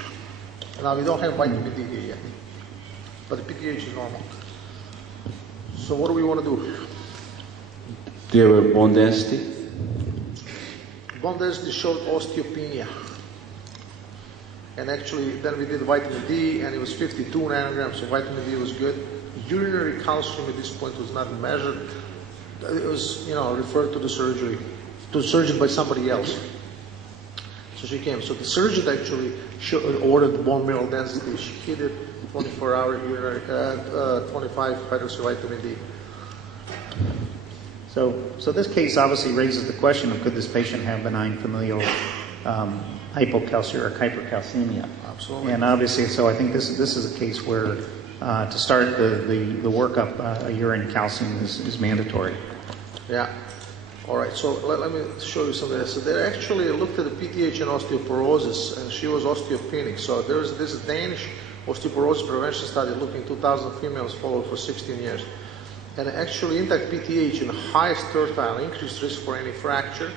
Now, we don't have vitamin D here yet, but the PTH is normal. So what do we want to do? Do you have a bone density? Bone density showed osteopenia. And actually, then we did vitamin D, and it was 52 nanograms, so vitamin D was good. Urinary calcium at this point was not measured. It was, you know, referred to the surgeon by somebody else. So she came. So the surgeon actually ordered the bone mineral density. She hit it 24-hour urinary, 25 hydroxyvitamin D. So this case obviously raises the question of could this patient have benign familial hypocalcemia or hypercalcemia? Absolutely. And obviously, so I think this is a case where to start the workup, a urine calcium is mandatory. Yeah. All right. So let me show you something else. So they actually looked at the PTH and osteoporosis, and she was osteopenic. So there's this Danish osteoporosis prevention study looking 2,000 females followed for 16 years. And actually intact PTH in highest tertile increased risk for any fracture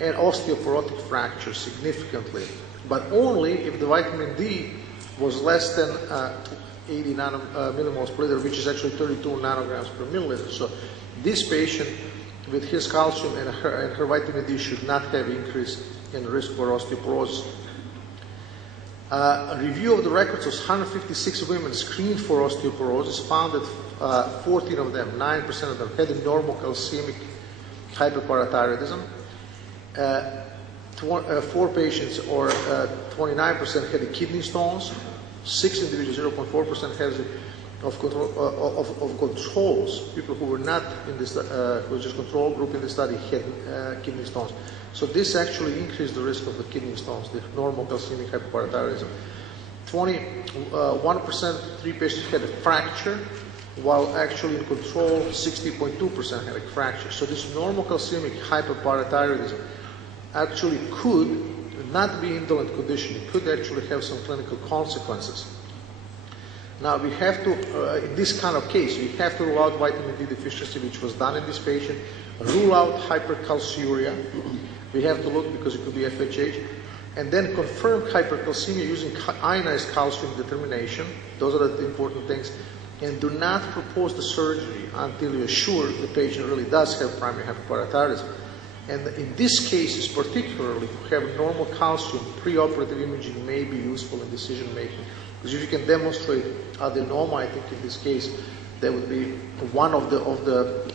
and osteoporotic fracture significantly, but only if the vitamin D was less than 80 millimoles per liter, which is actually 32 nanograms per milliliter. So this patient with his calcium and her vitamin D should not have increase in risk for osteoporosis. A review of the records of 156 women screened for osteoporosis found that 14 of them, 9% of them, had a normal calcemic hyperparathyroidism. 4 patients, or 29%, had kidney stones. 6 individuals, 0.4%, has of controls. People who were not in this, who was just control group in the study, had kidney stones. So this actually increased the risk of the kidney stones, the normal calcemic hyperparathyroidism. 21%, 3 patients had a fracture, while actually in control, 60.2% had a fracture. So this normal calcemic hyperparathyroidism actually could not be indolent condition. It could actually have some clinical consequences. Now we have to, in this kind of case, we have to rule out vitamin D deficiency, which was done in this patient, rule out hypercalciuria. We have to look because it could be FHH, and then confirm hypercalcemia using ionized calcium determination. Those are the important things. And do not propose the surgery until you're sure the patient really does have primary hyperparathyroidism. And in these cases, particularly, if you have normal calcium, preoperative imaging may be useful in decision making. Because if you can demonstrate adenoma, I think in this case, that would be one of the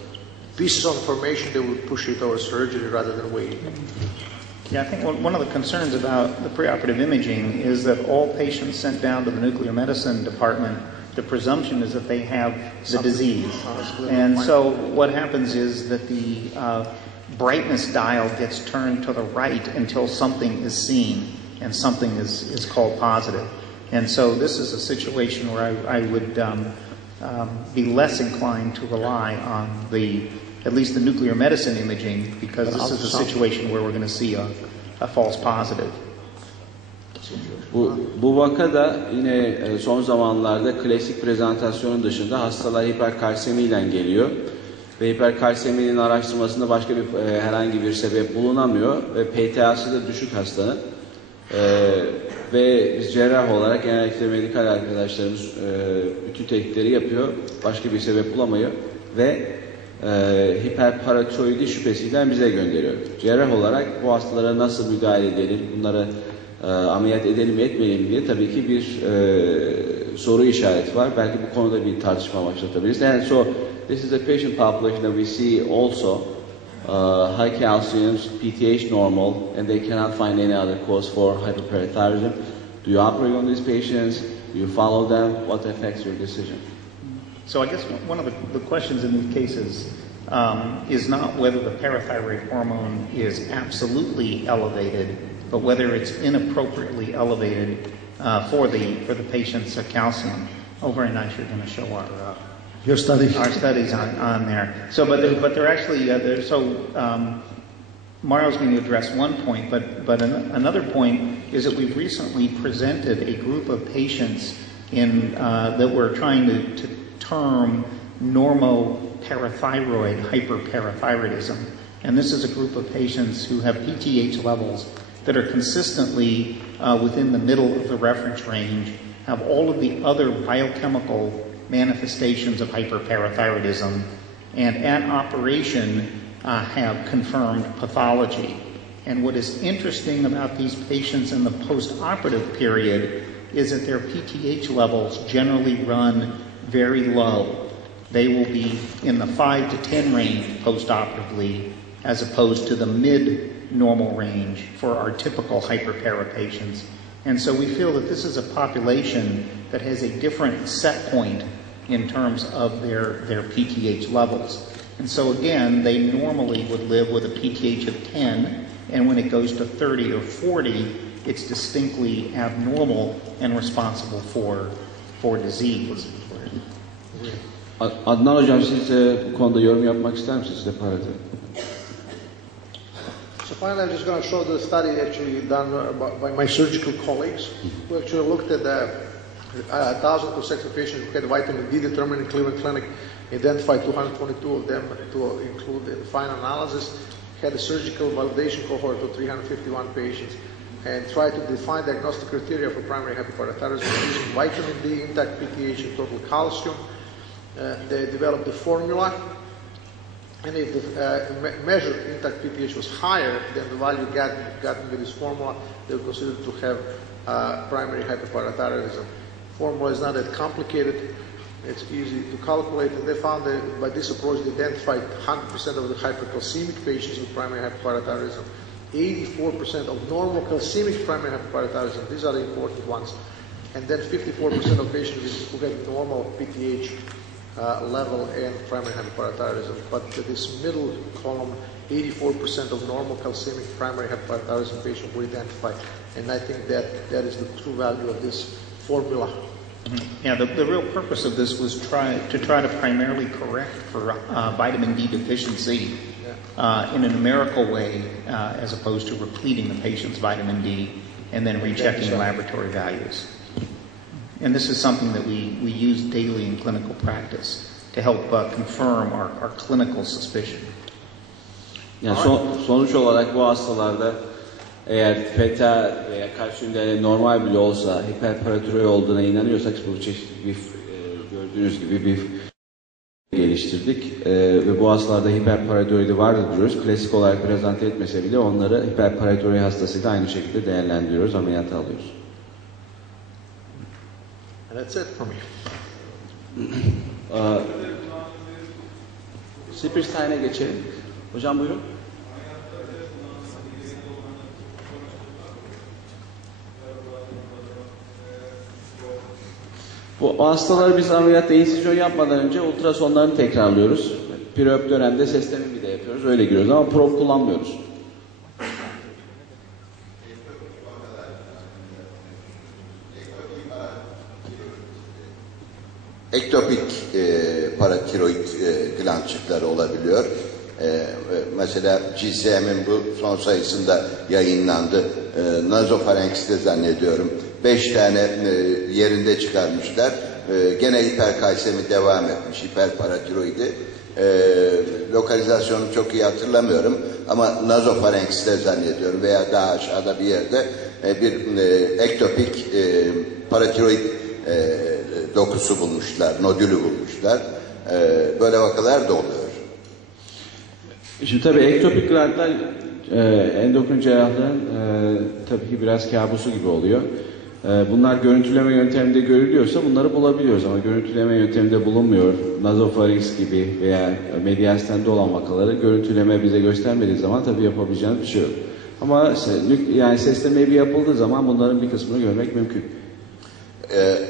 pieces of information that would push you towards surgery rather than waiting. Yeah, I think one of the concerns about the preoperative imaging is that all patients sent down to the nuclear medicine department, the presumption is that they have the disease. And so what happens is that the brightness dial gets turned to the right until something is seen and something is called positive. And so this is a situation where I would be less inclined to rely on at least the nuclear medicine imaging, because this is a situation where we're going to see a false positive. Bu vaka da yine son zamanlarda klasik prezentasyonun dışında hastalar hiperkalsemiyle geliyor. Ve hiperkalseminin araştırmasında başka bir herhangi bir sebep bulunamıyor. Ve PTA'sı da düşük hastanın. Ve biz cerrah olarak genellikle medikal arkadaşlarımız bütün tetkikleri yapıyor. Başka bir sebep bulamıyor. Ve hiperparatiroidi şüphesiyle bize gönderiyor. Cerrah olarak bu hastalara nasıl müdahale edelim, bunları ameliyat edelim mi etmeyelim mi diye tabii ki bir soru işareti var. Belki bu konuda bir tartışma başlatabiliriz. And so this is a patient population that we see also high calcium, PTH normal, and they cannot find any other cause for hyperparathyroidism. Do you operate on these patients? Do you follow them? What affects your decision? So I guess one of the questions in these cases is not whether the parathyroid hormone is absolutely elevated, but whether it's inappropriately elevated for the patient's calcium. Oh, very nice. You're going to show your studies. Our studies on there. So, but they're actually Mario's going to address one point, but another point is that we've recently presented a group of patients that we're trying to term normoparathyroid hyperparathyroidism, and this is a group of patients who have PTH levels that are consistently within the middle of the reference range, have all of the other biochemical manifestations of hyperparathyroidism, and at operation have confirmed pathology. And what is interesting about these patients in the post-operative period is that their PTH levels generally run very low. They will be in the 5 to 10 range post-operatively as opposed to the mid-normal range for our typical hyperpara patients. And so we feel that this is a population that has a different set point in terms of their PTH levels. And so again, they normally would live with a PTH of 10, and when it goes to 30 or 40, it's distinctly abnormal and responsible for disease. Adnan Hocam, siz bu konuda yorum yapmak ister misiniz? So finally, I'm just going to show the study actually done by my surgical colleagues, who actually looked at 1,000 consecutive patients who had vitamin D determined in Cleveland Clinic, identified 222 of them to include in the final analysis, had a surgical validation cohort of 351 patients, and tried to define diagnostic criteria for primary hyperparathyroidism using vitamin D, intact PTH, and total calcium. They developed the formula, and if the measured intact PTH was higher than the value gotten with this formula, they were considered to have primary hyperparathyroidism. Formula is not that complicated. It's easy to calculate, and they found that by this approach they identified 100% of the hypercalcemic patients with primary hyperparathyroidism, 84% of normal calcemic primary hyperparathyroidism, these are the important ones, and then 54% of patients who had normal PTH level and primary hyperparathyroidism. But this middle column, 84% of normal calcemic primary hyperparathyroidism patients were identified, and I think that is the true value of this formula. Yeah, the real purpose of this was to try to primarily correct for vitamin D deficiency in a numerical way, as opposed to repleting the patient's vitamin D and then rechecking laboratory values. And this is something that we use daily in clinical practice to help confirm our clinical suspicion. Yani sonuç olarak bu hastalarda eğer PTA veya kalsiyum değeri normal bile olsa hiperparatiroid olduğuna inanıyorsak bu çeşitli bir gördüğünüz gibi bir geliştirdik ve bu hastalarda hiperparatiroidi vardır diyoruz. Klasik olarak prezente etmese bile onları hiperparatiroid hastasıyla aynı şekilde değerlendiriyoruz, ameliyata alıyoruz. And that's it for me. Siperstein'e geçelim. Hocam buyurun. Bu hastaları biz ameliyatta insizyon yapmadan önce ultrasonlarını tekrarlıyoruz. Periop dönemde seslenimi de yapıyoruz. Öyle giriyoruz ama prop kullanmıyoruz. Ektopik paratiroid glandçıkları olabiliyor. Mesela GCM'in bu son sayısında yayınlandı. Nazofarenks'te zannediyorum. 5 tane yerinde çıkarmışlar. Gene hiperkalsemi devam etmiş, hiperparatiroidi. Lokalizasyonu çok iyi hatırlamıyorum ama nazofarenks'te zannediyorum veya daha aşağıda bir yerde bir ektopik paratiroid dokusu bulmuşlar, nodülü bulmuşlar. Böyle vakalar da oluyor. Şimdi tabii ektopik glandlar endokrin cerrahların tabii ki biraz kabusu gibi oluyor. Bunlar görüntüleme yönteminde görülüyorsa bunları bulabiliyoruz ama görüntüleme yönteminde bulunmuyor. Nazofarenks gibi veya mediastende olan vakaları görüntüleme bize göstermediği zaman tabii yapabileceğimiz bir şey yok. Ama yani seslemeyi bir yapıldığı zaman bunların bir kısmını görmek mümkün.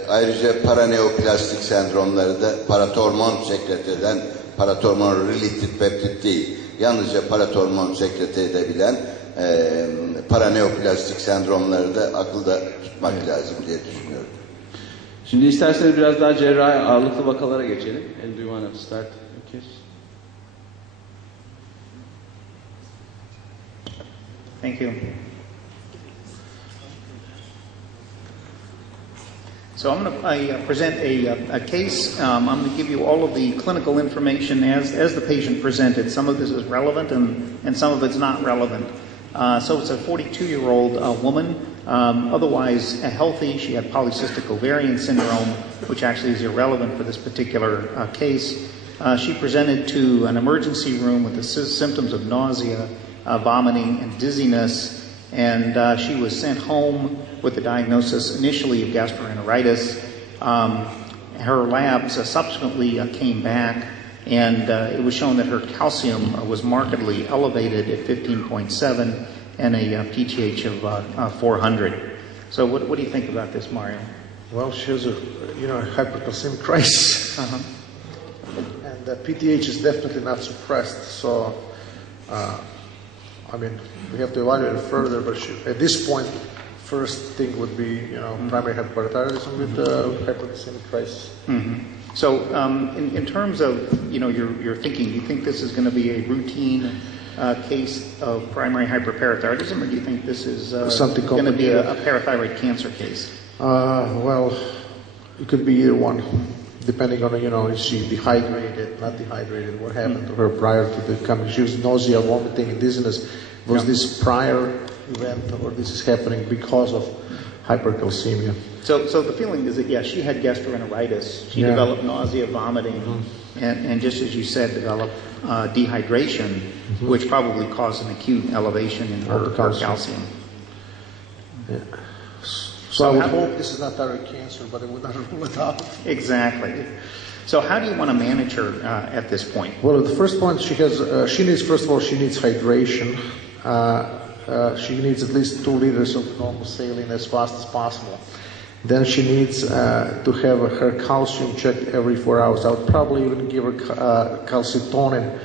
Ayrıca paraneoplastik sendromları da paratormon sekrete eden paratormon related peptit değil. Yalnızca paratormon sekrete edebilen paraneoplastik sendromları da akılda tutmak lazım diye düşünüyorum. Şimdi isterseniz biraz daha cerrahi ağırlıklı vakalara geçelim. And do you want to start? Okay. Thank you. So I'm going to present a case. I'm going to give you all of the clinical information as the patient presented. Some of this is relevant and some of it's not relevant. So it's a 42-year-old woman, otherwise healthy. She had polycystic ovarian syndrome, which actually is irrelevant for this particular case. She presented to an emergency room with the symptoms of nausea, vomiting, and dizziness, and she was sent home with the diagnosis initially of gastroenteritis. Her labs subsequently came back, and it was shown that her calcium was markedly elevated at 15.7 and a PTH of 400. So what do you think about this, Mario? Well, she has a hypercalcemic crisis, and the PTH is definitely not suppressed. So, we have to evaluate it further. But at this point, first thing would be primary hyperparathyroidism with hypercalcemic crisis. Mm-hmm. So, in terms of your thinking, do you think this is going to be a routine case of primary hyperparathyroidism, or do you think this is going to be a parathyroid cancer case? Well, it could be either one, depending on is she dehydrated, not dehydrated, what happened to her prior to the coming. She was nausea, vomiting, and dizziness. Was this prior event, or this is happening because of hypercalcemia? So the feeling is that, she had gastroenteritis. She developed nausea, vomiting, and just as you said, developed dehydration, which probably caused an acute elevation in her calcium. Yeah. So I would hope this is not thyroid cancer, but it would not rule it out. Exactly. So how do you want to manage her at this point? Well, at the first point, she needs hydration. She needs at least 2 liters of normal saline as fast as possible. Then she needs to have her calcium checked every 4 hours. I would probably even give her calcitonin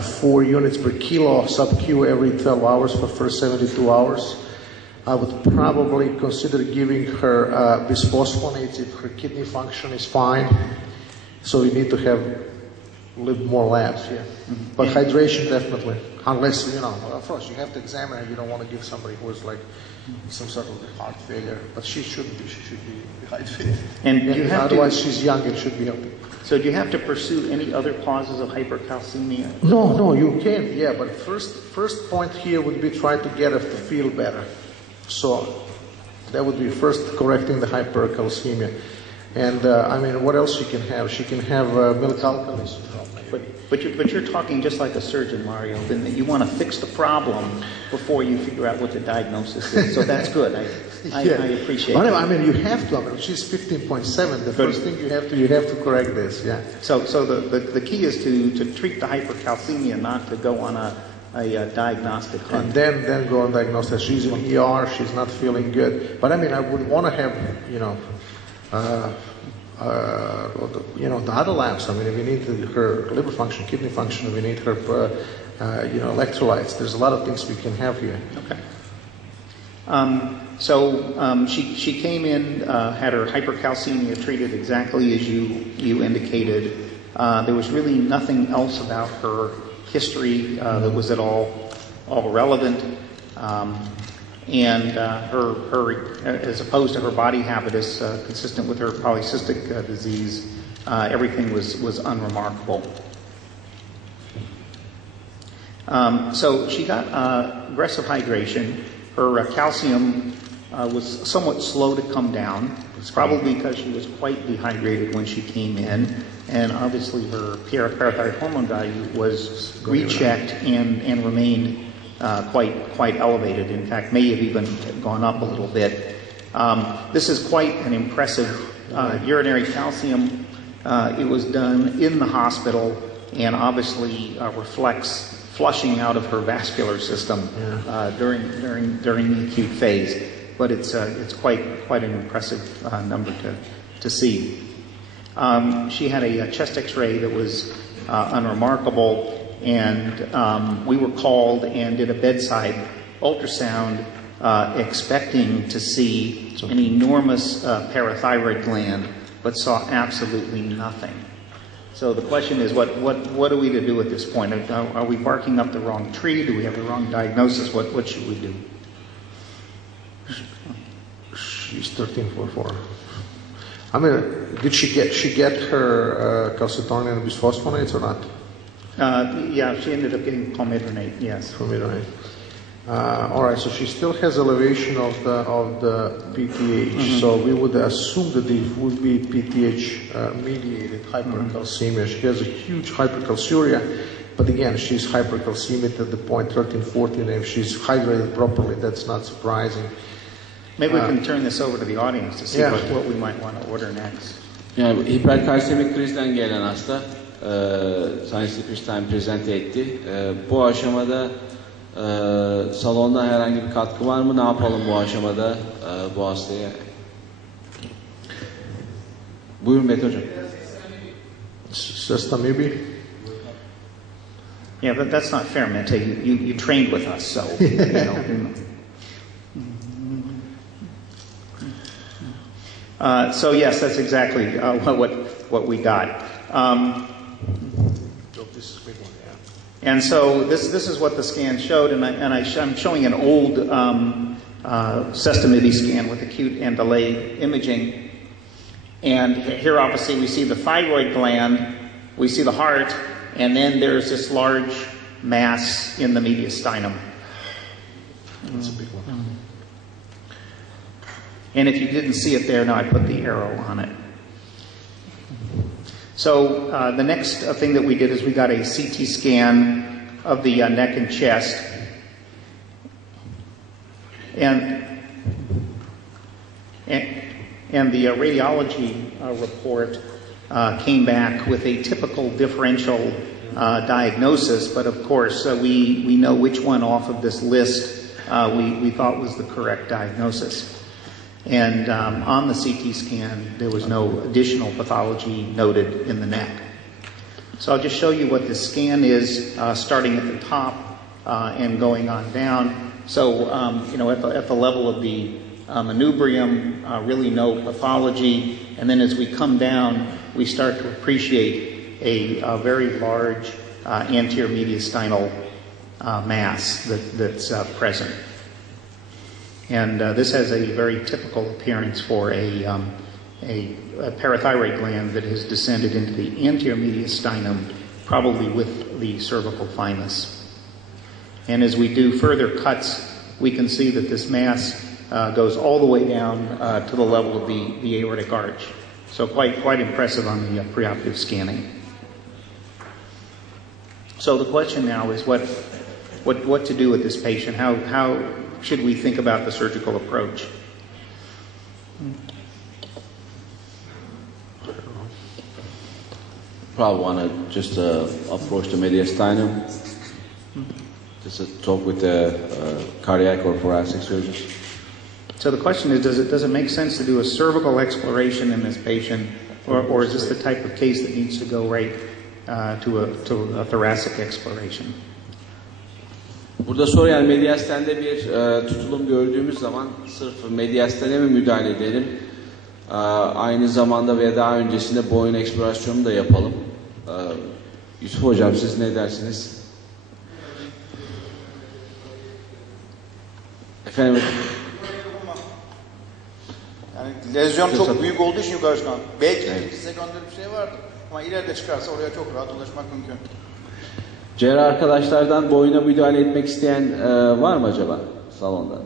4 units per kilo sub-Q every 12 hours for the first 72 hours. I would probably consider giving her bisphosphonates if her kidney function is fine. So you need to have a little more labs, But hydration definitely. Unless, of course, you have to examine her. You don't want to give somebody who is like some sort of heart failure. But she shouldn't be. She should be hydrated. And otherwise, she's young and should be healthy. So do you have to pursue any other causes of hypercalcemia? No, you can, but first point here would be try to get her to feel better. So that would be first correcting the hypercalcemia. And what else she can have? She can have milk alkali syndrome. But you're talking just like a surgeon, Mario. Then you want to fix the problem before you figure out what the diagnosis is. So that's good. I appreciate it. You have to. She's 15.7. The first thing you have to correct this. Yeah. So the key is to treat the hypercalcemia, not to go on a diagnostic hunt. And then go on diagnosis. She's in ER. She's not feeling good. But I would want to have the other labs. We need her liver function, kidney function. We need her, electrolytes. There's a lot of things we can have here. Okay. She came in, had her hypercalcemia treated exactly as you indicated. There was really nothing else about her history that was at all relevant. And her, as opposed to her body habitus, consistent with her polycystic disease, everything was unremarkable. So she got aggressive hydration. Her calcium was somewhat slow to come down. It's probably because she was quite dehydrated when she came in, and obviously her parathyroid hormone value was rechecked and remained quite elevated. In fact, may have even gone up a little bit. This is quite an impressive urinary calcium. It was done in the hospital and obviously reflects flushing out of her vascular system during the acute phase. But it's quite an impressive number to see. She had a chest X-ray that was unremarkable. And we were called and did a bedside ultrasound expecting to see an enormous parathyroid gland, but saw absolutely nothing. So the question is, what are we to do at this point? Are we barking up the wrong tree? Do we have the wrong diagnosis? What should we do? She's 13.44. I mean, did she get her calcitonin and bisphosphonates or not? Yeah, she ended up getting palmitoronate, yes. Palmitoronate. All right, so she still has elevation of the PTH, so we would assume that it would be PTH-mediated hypercalcemia. She has a huge hypercalciuria, but again, she's hypercalcemic at the point 13-14, and if she's hydrated properly, that's not surprising. Maybe we can turn this over to the audience to see what we might want to order next. Yani hiperkalsemik krizden gelen hasta Sayın Siperstein prezente etti. Bu aşamada salonda herhangi bir katkı var mı? Ne yapalım bu aşamada bu hastaya? Buyurun Mete Hocam. Sister, maybe? Yeah, but that's not fair, Mete. You trained with us, so you know. So yes, that's exactly what we got. And so this is what the scan showed, and I'm showing an old sestimity scan with acute and delayed imaging. And here obviously we see the thyroid gland, we see the heart, and then there's this large mass in the mediastinum. That's a big one. And if you didn't see it there, now I put the arrow on it. So the next thing that we did is we got a CT scan of the neck and chest. And the radiology report came back with a typical differential diagnosis, but of course we know which one off of this list we thought was the correct diagnosis. And on the CT scan, there was no additional pathology noted in the neck. So I'll just show you what the scan is, starting at the top and going on down. So, at the level of the manubrium, really no pathology. And then as we come down, we start to appreciate a very large anterior mediastinal mass that's present. And this has a very typical appearance for a parathyroid gland that has descended into the anterior mediastinum, probably with the cervical thymus. And as we do further cuts, we can see that this mass goes all the way down to the level of the aortic arch. So quite impressive on the preoperative scanning. So the question now is what to do with this patient? How should we think about the surgical approach? Probably want to just approach the mediastinum. Just talk with the cardiac or thoracic surgeons. So the question is, does it make sense to do a cervical exploration in this patient, or is this the type of case that needs to go right to a thoracic exploration? Burada soru yani mediastende bir tutulum gördüğümüz zaman sırf mediastene mi müdahale edelim? Aynı zamanda veya daha öncesinde boyun eksplorasyonu da yapalım. Yusuf Hocam siz ne dersiniz? Efendim, yani lezyon çok büyük olduğu için yukarı çıkan. Belki ikinci sekonder bir şey vardır. Ama ileride çıkarsa oraya çok rahat ulaşmak mümkün. cerrah arkadaşlardan boyuna müdahale etmek isteyen var mı acaba salonda?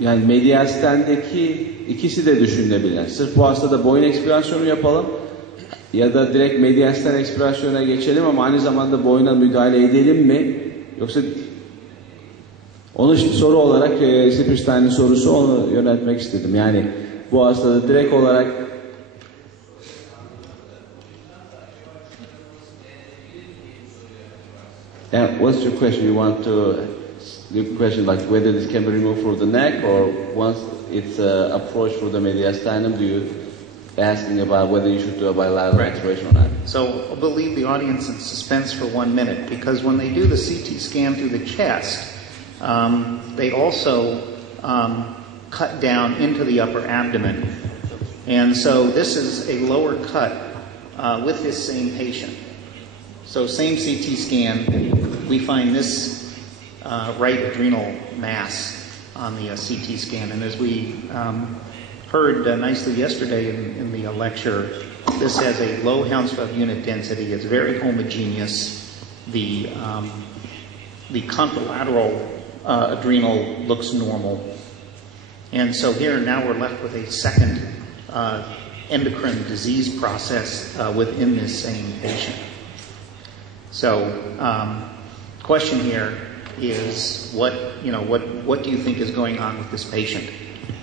Yani mediastendeki ikisi de düşünülebilir. Sırf bu hastada boyun ekspirasyonu yapalım ya da direkt mediasten ekspirasyona geçelim ama aynı zamanda boyuna müdahale edelim mi? Yoksa onu soru olarak Siperstein'in sorusu, onu yöneltmek istedim. Yani bu hastada direkt olarak what's your question? You want to the question like whether this can be removed from the neck or once it's approached through the mediastinum, do you asking about whether you should do a bilateral aspiration or not? So we'll leave the audience in suspense for 1 minute, because when they do the CT scan through the chest, they also cut down into the upper abdomen. And so this is a lower cut with this same patient. So same CT scan, we find this right adrenal mass on the CT scan. And as we heard nicely yesterday in the lecture, this has a low Hounsfield unit density. It's very homogeneous. The contralateral adrenal looks normal. And so here now we're left with a second endocrine disease process within this same patient. So question here is what do you think is going on with this patient?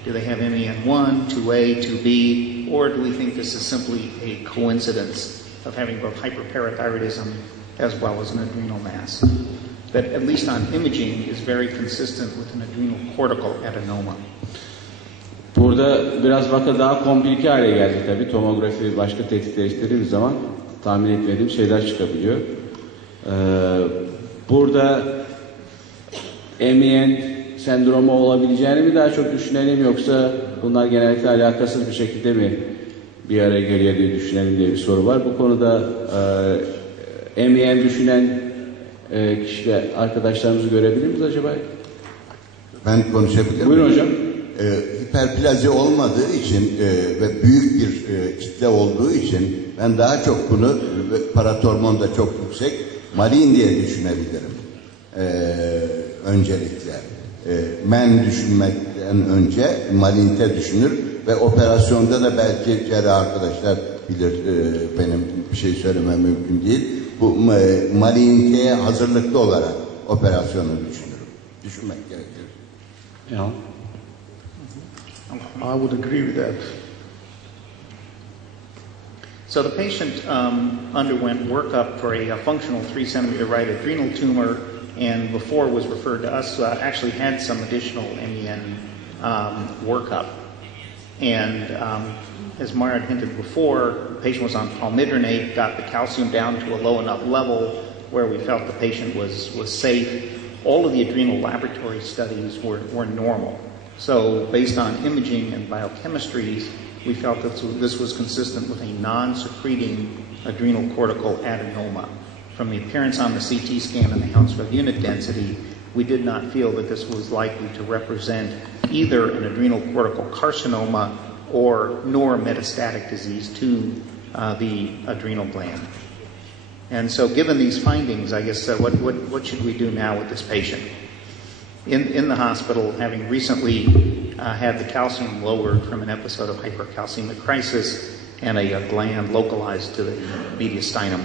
Do they have MEN1, 2A, 2B, or do we think this is simply a coincidence of having both hyperparathyroidism as well as an adrenal mass? That, at least on imaging, is very consistent with an adrenal cortical adenoma. Burada biraz vaka daha komplike hale geldi tabii. Tomografi başka tetkikleştirdiğimiz zaman tahmin etmediğim şeyler çıkabiliyor. Burada MEN sendromu olabileceğini mi daha çok düşünelim, yoksa bunlar genellikle alakasız bir şekilde mi bir araya geliyor diye düşünelim diye bir soru var. Bu konuda MEN düşünen kişi ve arkadaşlarımızı görebilir miyiz acaba? Ben konuşabilirim. Buyurun hocam. Hiperplazi olmadığı için ve büyük bir kitle olduğu için ben daha çok bunu, paratormon da çok yüksek, malign diye düşünebilirim. Öncelikle. Men düşünmekten önce malignite düşünür ve operasyonda da belki cerrah arkadaşlar bilir, benim bir şey söylemem mümkün değil. Bu maligniteye hazırlıklı olarak operasyonu düşünmek gerekir. Yeah. I would agree with that. So the patient underwent workup for a functional 3-centimeter right adrenal tumor, and before was referred to us, actually had some additional MEN workup. And as Mara had hinted before, the patient was on palmidronate, got the calcium down to a low enough level where we felt the patient was safe. All of the adrenal laboratory studies were normal. So based on imaging and biochemistries, we felt that this was consistent with a non-secreting adrenal cortical adenoma. From the appearance on the CT scan and the Hounsfield unit density, we did not feel that this was likely to represent either an adrenal cortical carcinoma nor metastatic disease to the adrenal gland. And so given these findings, I guess what should we do now with this patient? In the hospital, having recently had the calcium lowered from an episode of hypercalcemic crisis and a gland localized to the mediastinum.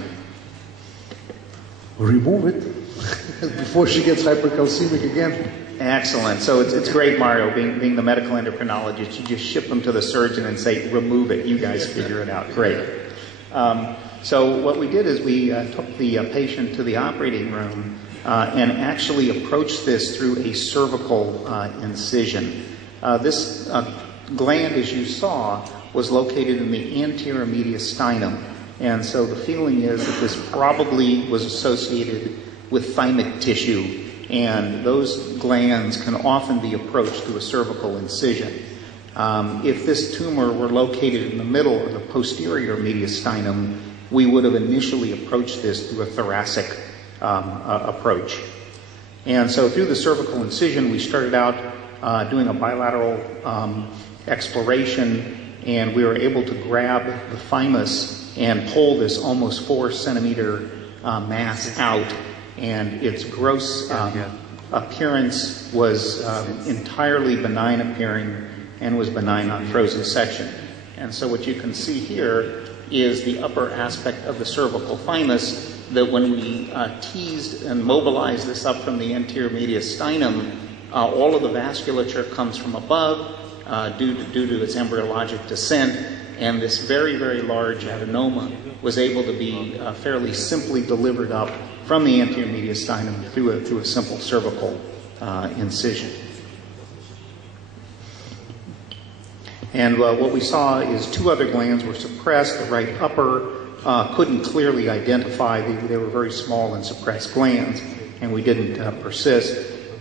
Remove it before she gets hypercalcemic again. Excellent. So it's great, Mario, being the medical endocrinologist. You just ship them to the surgeon and say, remove it. You guys figure it out. Great. So what we did is we took the patient to the operating room and actually approached this through a cervical incision. This gland, as you saw, was located in the anterior mediastinum. And so the feeling is that this probably was associated with thymic tissue. and those glands can often be approached through a cervical incision. If this tumor were located in the middle or the posterior mediastinum, we would have initially approached this through a thoracic approach. And so through the cervical incision, we started out doing a bilateral exploration, and we were able to grab the thymus and pull this almost 4 centimeter mass out, and its gross appearance was entirely benign appearing and was benign on frozen section. And so what you can see here is the upper aspect of the cervical thymus, that when we teased and mobilized this up from the anterior mediastinum, all of the vasculature comes from above due to its embryologic descent, and this very, very large adenoma was able to be fairly simply delivered up from the anterior mediastinum through a simple cervical incision. And what we saw is 2 other glands were suppressed. The right upper couldn't clearly identify. They were very small and suppressed glands, and we didn't persist.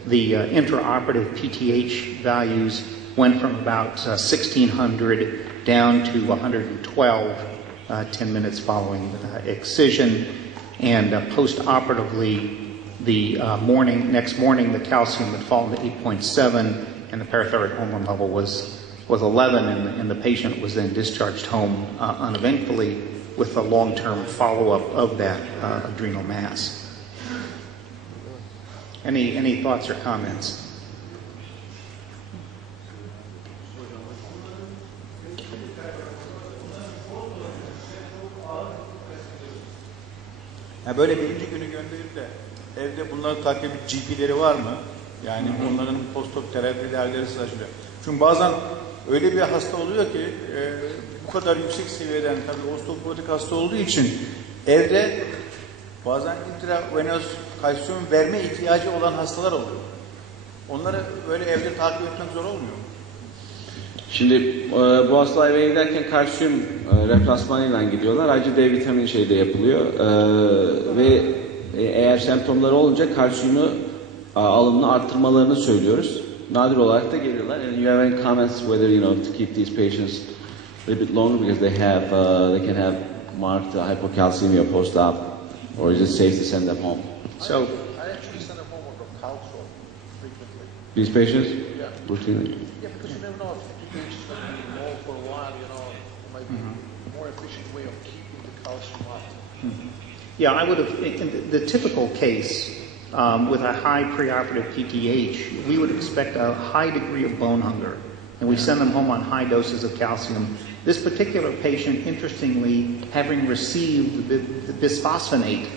The intraoperative PTH values went from about 1,600 down to 112 10 minutes following excision. And post-operatively, the next morning, the calcium had fallen to 8.7, and the parathyroid hormone level was 11, and the patient was then discharged home uneventfully with a long-term follow-up of that adrenal mass. Any thoughts or comments? Yani böyle birinci günü gönderip de evde bunları takip edip GP'leri var mı? Yani onların postop terapi değerleri sırasıyla. Çünkü bazen öyle bir hasta oluyor ki bu kadar yüksek seviyeden, tabii osteoporotik hasta olduğu için evde bazen intravenöz kalsiyum verme ihtiyacı olan hastalar oluyor. Onları böyle evde takip etmek zor olmuyor mu? Şimdi bu hastalar eve giderken kalsiyum replasmanıyla gidiyorlar. Ayrıca D vitamini şeyde yapılıyor. Ve eğer semptomları olunca kalsiyumu alımını arttırmalarını söylüyoruz. Nadir olarak da geliyorlar. And you have any comments whether to keep these patients a little bit longer because they can have marked hypocalcemia post-op, or is it safe to send them home? So I actually send them home with a calcium frequently. These patients? Yeah. Routinely? Yeah, because you never know if the patient's going to be low for a while, it might be a more efficient way of keeping the calcium up. Yeah, I would have, in the typical case, with a high preoperative PTH, we would expect a high degree of bone hunger, and we send them home on high doses of calcium. This particular patient, interestingly, having received the bisphosphonate,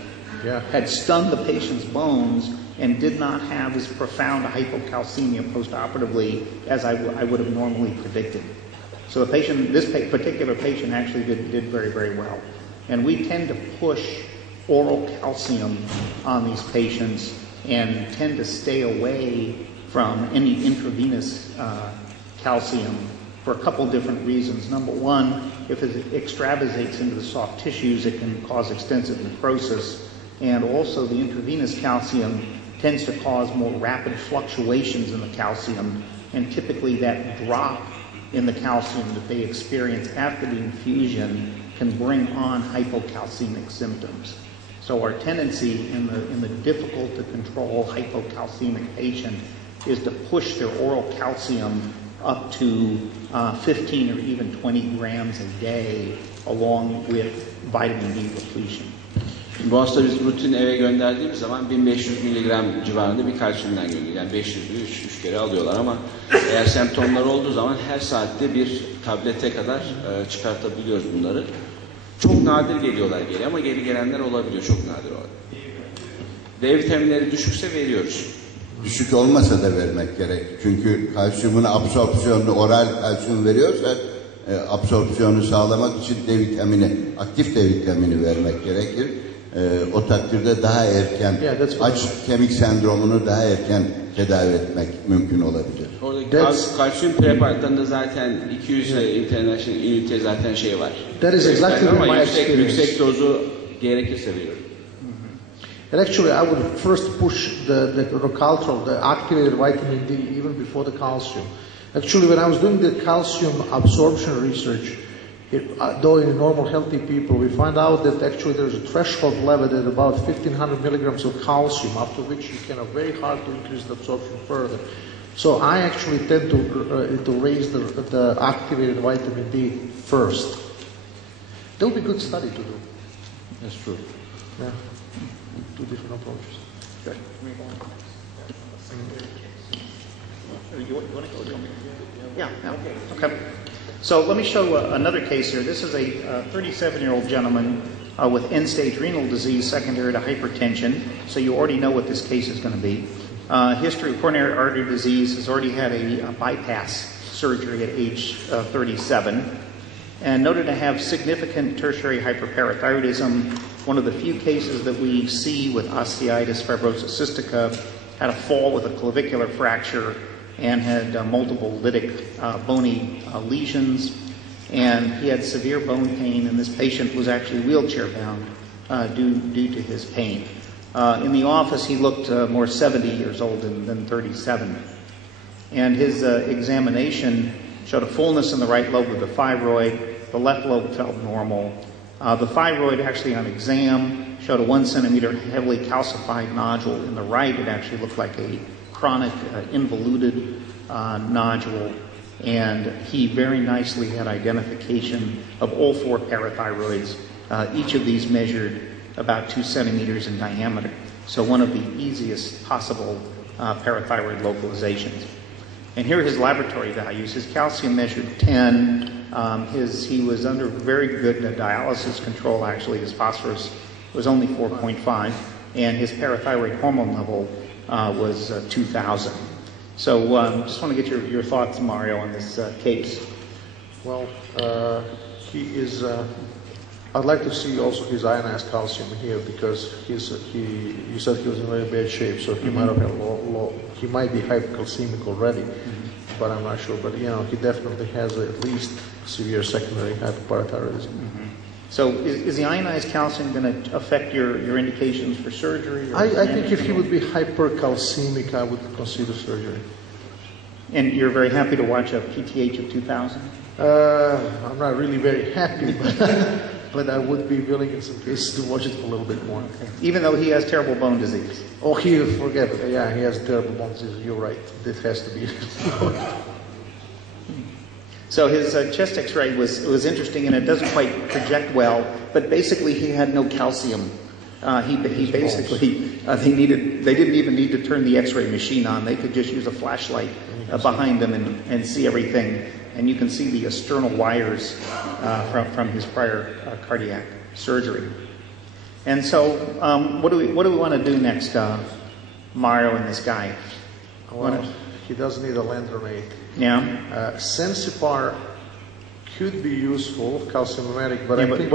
had stunned the patient's bones and did not have as profound a hypocalcemia postoperatively as I would have normally predicted. So this particular patient actually did very, very well. And we tend to push oral calcium on these patients and tend to stay away from any intravenous calcium for a couple different reasons. Number one, if it extravasates into the soft tissues, it can cause extensive necrosis. And also the intravenous calcium tends to cause more rapid fluctuations in the calcium, and typically that drop in the calcium that they experience after the infusion can bring on hypocalcemic symptoms. So our tendency in the difficult to control hypocalcemic patient is to push their oral calcium up to 15 or even 20 grams a day along with vitamin D depletion. Bu hasta biz rutin eve gönderdiğimiz zaman 1500 miligram civarında bir kalsiyumdan geliyor. Yani 500'ü 3 kere alıyorlar ama eğer semptomları olduğu zaman her saatte bir tablete kadar çıkartabiliyoruz bunları. Çok nadir geliyorlar geri ama geri gelenler olabiliyor. Çok nadir olarak. D vitaminleri düşükse veriyoruz. Düşük olmasa da vermek gerek. Çünkü kalsiyumun absorpsiyonunu, oral kalsiyum veriyorsa absorpsiyonu sağlamak için D vitamini, aktif D vitamini vermek gerekir. O takdirde daha erken aç kemik sendromunu daha erken tedavi etmek mümkün olabilir. Oradaki kalsiyum preparatlarında zaten 200 international ünite zaten şey var. That is exactly ama my experience. Yüksek dozu gerekirse veriyorum. And actually, I would first push the calcium, the activated vitamin D, even before the calcium. Actually, when I was doing the calcium absorption research, though in normal healthy people, we find out that actually there's a threshold level at about 1500 milligrams of calcium, after which you can very hard to increase the absorption further. So I actually tend to raise the activated vitamin D first. That would be a good study to do. That's true. Yeah. Two different approaches. Good. You want to go? Yeah. Okay. So let me show another case here. This is a 37-year-old gentleman with end-stage renal disease secondary to hypertension. So you already know what this case is going to be. History of coronary artery disease, has already had a bypass surgery at age 37, and noted to have significant tertiary hyperparathyroidism. One of the few cases that we see with osteitis fibrosis cystica, had a fall with a clavicular fracture and had multiple lytic bony lesions, and he had severe bone pain, and this patient was actually wheelchair bound due to his pain. In the office, he looked more 70 years old than 37. And his examination showed a fullness in the right lobe of the thyroid. The left lobe felt normal. The thyroid, actually on exam, showed a 1 centimeter heavily calcified nodule. In the right, it actually looked like a chronic involuted nodule. And he very nicely had identification of all 4 parathyroids. Each of these measured about 2 centimeters in diameter. So one of the easiest possible parathyroid localizations. And here are his laboratory values. His calcium measured 10. He was under very good dialysis control, actually. His phosphorus was only 4.5. And his parathyroid hormone level was 2,000. So just want to get your thoughts, Mario, on this case. Well, he is... I'd like to see also his ionized calcium here, because you said he was in very bad shape, so he might have had he might be hypocalcemic already, but I'm not sure. But he definitely has at least severe secondary hyperparathyroidism. So is the ionized calcium going to affect your indications for surgery? I think if he would be hypercalcemic, I would consider surgery. And you're very happy to watch a PTH of 2,000? I'm not really very happy, but I would be willing in some cases to watch it for a little bit more. Okay. Even though he has terrible bone disease? Oh, forget it. Yeah, he has terrible bone disease. You're right. This has to be. So his chest X-ray was interesting, and it doesn't quite project well. But basically, he had no calcium. He basically they didn't even need to turn the X-ray machine on. They could just use a flashlight behind them and see everything. And you can see the external wires from his prior cardiac surgery. And so, what do we want to do next, Mario and this guy? Well, he does need a Landronate. Yeah. Sensipar could be useful, calciumimetic, but yeah, I think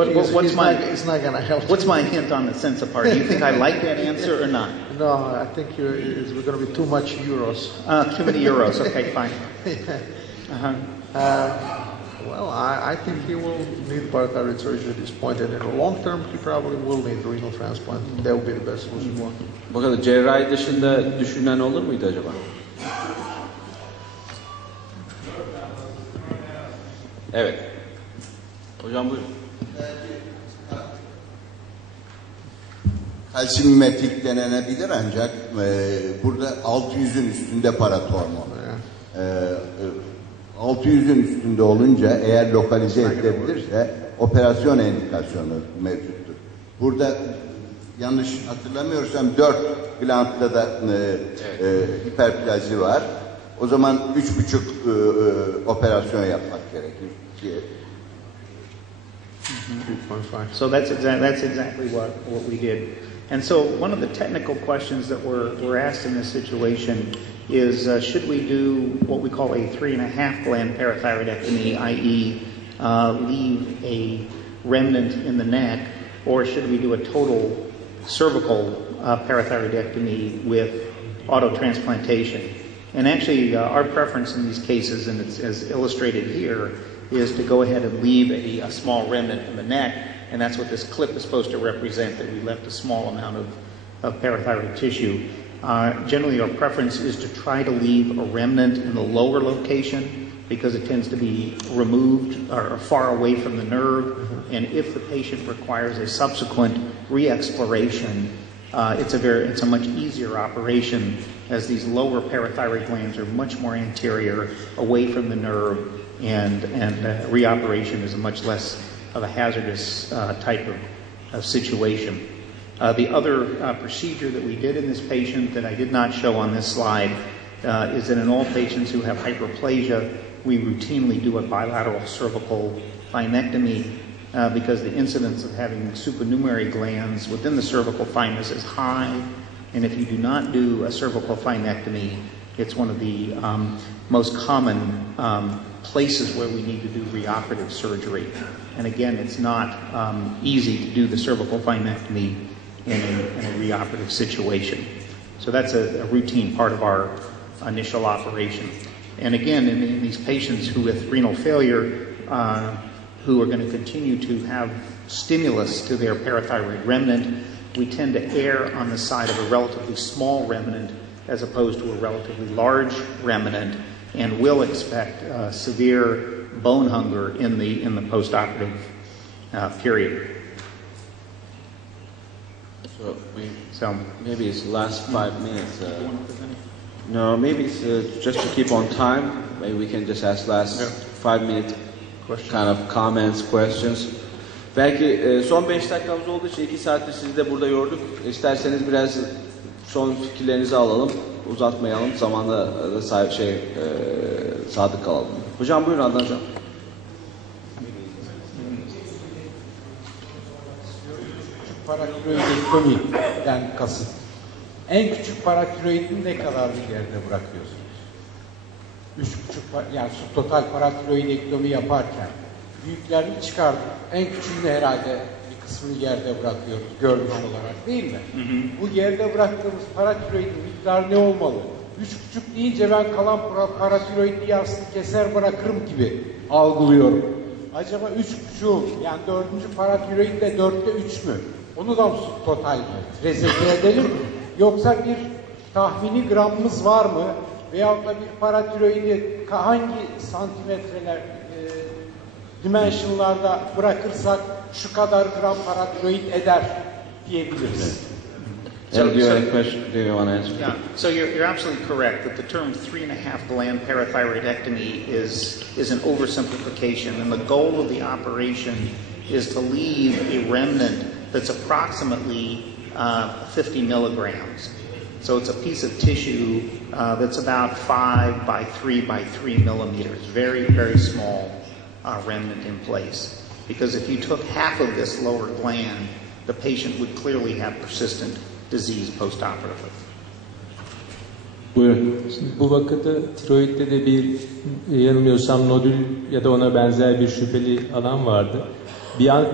it's not going to help. What's my hint on the Sensipar? Do you think I like that answer or not? No, I think we're going to be too much euros. Too many euros. Okay, fine. Well, I think he will need parathyroid surgery at this point, and in the long term, he probably will need renal transplant. That will be the best solution for him. Bakalım cerrahi dışında düşünen olur muydu acaba? Evet. Hocam buyurun. Kalsimimetrik denenebilir, ancak burada 600'ün üstünde paratormon. 600'ün üstünde olunca eğer lokalize edilebilirse operasyon indikasyonu mevcuttur. Burada yanlış hatırlamıyorsam 4 glandda da hiperplazi var. O zaman 3,5 operasyon yapmak gerekir. So that's exactly what we did. And so one of the technical questions that we're asked in this situation is, should we do what we call a 3.5 gland parathyroidectomy, i.e. leave a remnant in the neck, or should we do a total cervical parathyroidectomy with autotransplantation? And actually, our preference in these cases, and it's as illustrated here, is to go ahead and leave a small remnant in the neck, and that's what this clip is supposed to represent, that we left a small amount of parathyroid tissue. Generally, our preference is to try to leave a remnant in the lower location because it tends to be removed or far away from the nerve. And if the patient requires a subsequent re-exploration, it's a much easier operation, as these lower parathyroid glands are much more anterior, away from the nerve, and re-operation is a much less of a hazardous type of situation. The other procedure that we did in this patient that I did not show on this slide is that in all patients who have hyperplasia, we routinely do a bilateral cervical thymectomy because the incidence of having supernumerary glands within the cervical thymus is high, and if you do not do a cervical thymectomy, it's one of the most common places where we need to do reoperative surgery. And again, it's not easy to do the cervical thymectomy in a reoperative situation. So that's a routine part of our initial operation. And again, in these patients who with renal failure, who are going to continue to have stimulus to their parathyroid remnant, we tend to err on the side of a relatively small remnant as opposed to a relatively large remnant, and will expect severe bone hunger in the postoperative period. So maybe it's the last 5 minutes. No, maybe it's just to keep on time. Maybe we can just ask last 5 minute kind of comments, questions. Belki son 5 dakikamız olduğu için 2 saattir sizi de burada yorduk. İsterseniz biraz son fikirlerinizi alalım, uzatmayalım, zamanda da sadık kalalım. Hocam buyurun, Allan hocam. Paratiroidektomiden kasıt. En küçük paratiroidin ne kadar bir yerde bırakıyorsunuz? 3,5 yani total paratiroidektomi yaparken büyüklerini çıkardık. En küçüğünü herhalde bir kısmını yerde bırakıyoruz görmüş olarak, değil mi? Bu yerde bıraktığımız paratiroidin miktarı ne olmalı? 3,5 deyince ben kalan paratiroidi aslında keser bırakırım gibi algılıyorum. Acaba 3,5'u yani 4. paratiroid de 4'te 3 mü? Onu da total mi? Rezerve edelim mi? Yoksa bir tahmini gramımız var mı? Veyahut da bir paratiroidi hangi santimetreler, dimensionlarda bırakırsak şu kadar gram paratiroid eder diyebiliriz. So you're absolutely correct that the term 3.5 gland parathyroidectomy is an oversimplification, and the goal of the operation is to leave a remnant that's approximately 50 milligrams. So it's a piece of tissue that's about 5 by 3 by 3 millimeters, very, very small remnant in place. Because if you took half of this lower gland, the patient would clearly have persistent disease postoperatively. Şimdi bu vakada tiroidde de bir yanılmıyorsam nodül ya da ona benzer bir şüpheli alan vardı.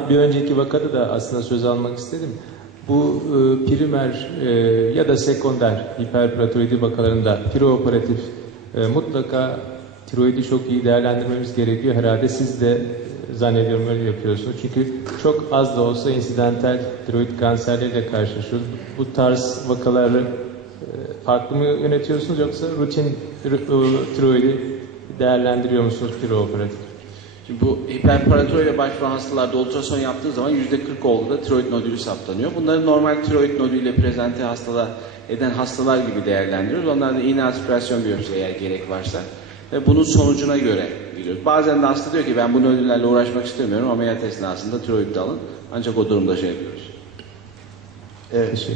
Bir önceki vakada da aslında söz almak istedim. Bu primer ya da sekonder hiperparatiroidi vakalarında preoperatif mutlaka tiroidi çok iyi değerlendirmemiz gerekiyor. Herhalde siz de zannediyorum öyle yapıyorsunuz. Çünkü çok az da olsa insidental tiroid kanserleriyle karşılaşıyoruz. Bu tarz vakaları farklı mı yönetiyorsunuz yoksa rutin tiroidi değerlendiriyor musunuz preoperatif? Şimdi bu hiperparatiroide başvuran hastalarda ultrason yaptığı zaman %40 olduğunda tiroid nodülü saptanıyor. Bunları normal tiroid nodülüyle prezente eden hastalar gibi değerlendiriyoruz. Onlarda iğne aspirasyon biyopsi eğer gerek varsa. Ve bunun sonucuna göre gidiyoruz. Bazen de hasta diyor ki ben bu nodüllerle uğraşmak istemiyorum, ameliyat esnasında tiroid de alın. Ancak o durumda yapıyoruz. Evet.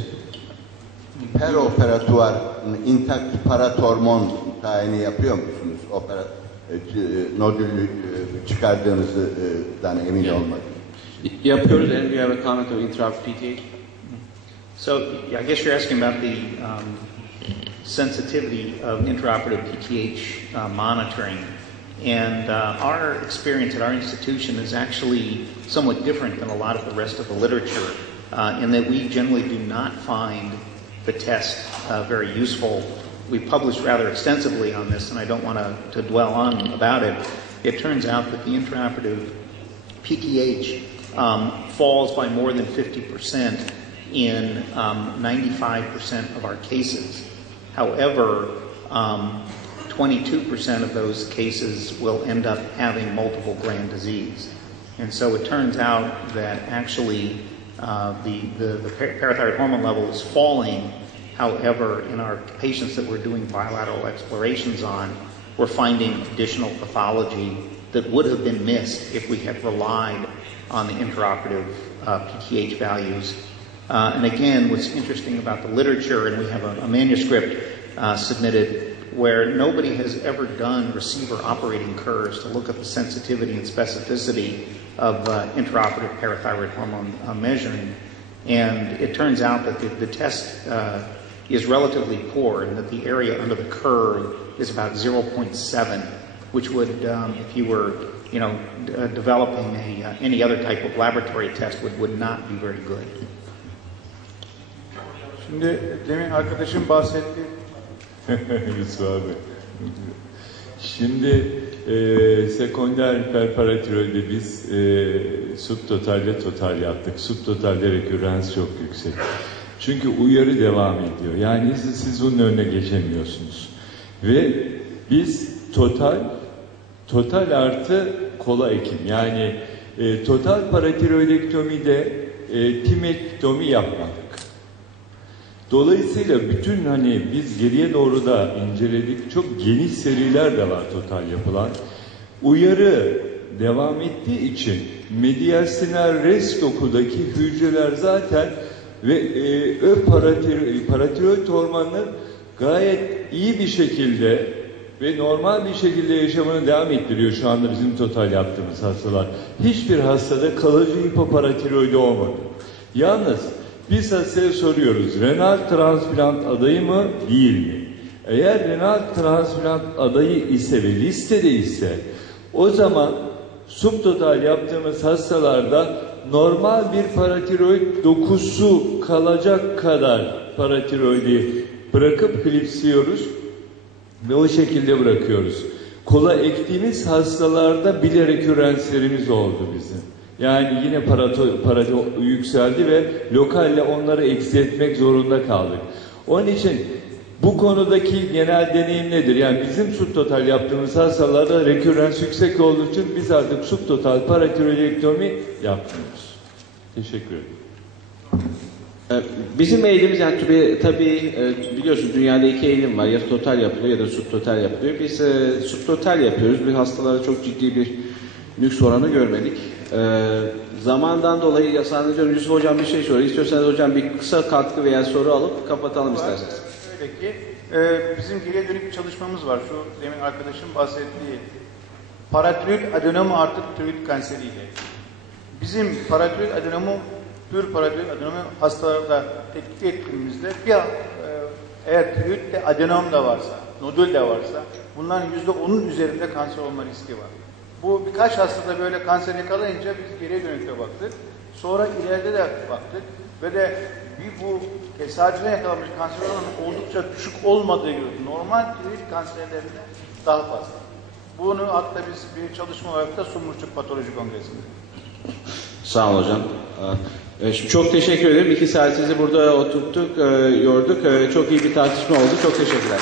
Peroperatuar intakt paratormon tayini yapıyor musunuz? Nodülü çıkardığınızdan emin olmak. Yapıyoruz. And you have a comment of intraoperative PTH? So I guess you're asking about the sensitivity of intraoperative PTH monitoring. And our experience at our institution is actually somewhat different than a lot of the rest of the literature in that we generally do not find the test very useful. We published rather extensively on this, and I don't want to dwell on about it. It turns out that the intraoperative PTH falls by more than 50% in 95% of our cases. However, 22% of those cases will end up having multiple gland disease. And so it turns out that actually the parathyroid hormone level is falling. However, in our patients that we're doing bilateral explorations on, we're finding additional pathology that would have been missed if we had relied on the intraoperative PTH values. And again, what's interesting about the literature, and we have a manuscript submitted where nobody has ever done receiver operating curves to look at the sensitivity and specificity of intraoperative parathyroid hormone measuring. And it turns out that the test is relatively poor, and that the area under the curve is about 0.7, which would, if you were, developing any other type of laboratory test, would not be very good. Şimdi demin arkadaşım bahsetti. Yusuf abi. Şimdi sekonder hiperparatiroide biz subtotal ve total yaptık. Subtotalde rekürans çok yüksek. Çünkü uyarı devam ediyor. Yani siz bunun önüne geçemiyorsunuz. Ve biz total artı kola ekim. Yani total paratiroidektomide timektomi yapmadık. Dolayısıyla bütün biz geriye doğru da inceledik. Çok geniş seriler de var total yapılan. Uyarı devam ettiği için mediastinal res dokudaki hücreler zaten ve paratiroid hormonunun gayet iyi bir şekilde ve normal bir şekilde yaşamını devam ettiriyor şu anda bizim total yaptığımız hastalar. Hiçbir hastada kalıcı hipoparatiroidi olmadı. Yalnız biz hastaya soruyoruz, renal transplant adayı mı, değil mi? Eğer renal transplant adayı ise ve listede ise, o zaman subtotal yaptığımız hastalarda normal bir paratiroid dokusu kalacak kadar paratiroidi bırakıp klipsiyoruz ve o şekilde bırakıyoruz. Kola ektiğimiz hastalarda bile rekürenslerimiz oldu bizim. Yani yine parato yükseldi ve lokalle onları eksiltmek zorunda kaldık. Onun için bu konudaki genel deneyim nedir? Yani bizim subtotal yaptığımız hastalarda rekürens yüksek olduğu için biz artık subtotal paratiroidektomi yapmıyoruz. Teşekkür ederim. Bizim eğilimimiz tabii biliyorsunuz dünyada iki eğilim var. Ya total yapılıyor ya da subtotal yapılıyor. Biz subtotal yapıyoruz. Bir hastalara çok ciddi bir nüks oranı görmedik. Zamandan dolayı zannediyorum Yusuf Hocam bir şey soruyor. İstiyorsanız hocam bir kısa katkı veya soru alıp kapatalım isterseniz. Şöyle ki bizim geriye dönük bir çalışmamız var. Şu demin arkadaşım bahsettiği paratiroid adenomu artı tiroid kanseriyle. Bizim paratiroid adenomu, pür paratiroid adenomu hastalarda tetkik ettiğimizde eğer tiroid de adenom da varsa, nodül de varsa bunların %10'un üzerinde kanser olma riski var. Bu birkaç hastada böyle kanser yakalayınca biz geriye dönükte baktık. Sonra ileride de baktık ve de bu tesadüfen yakalanmış kanser oranının oldukça düşük olmadığı görüldü. Normal tiroid kanserlerinde daha fazla. Bunu hatta biz bir çalışma olarak da sunmuştuk patoloji kongresinde. Sağ olun hocam. Çok teşekkür ederim. 2 saat sizi burada oturttuk, yorduk. Çok iyi bir tartışma oldu. Çok teşekkürler.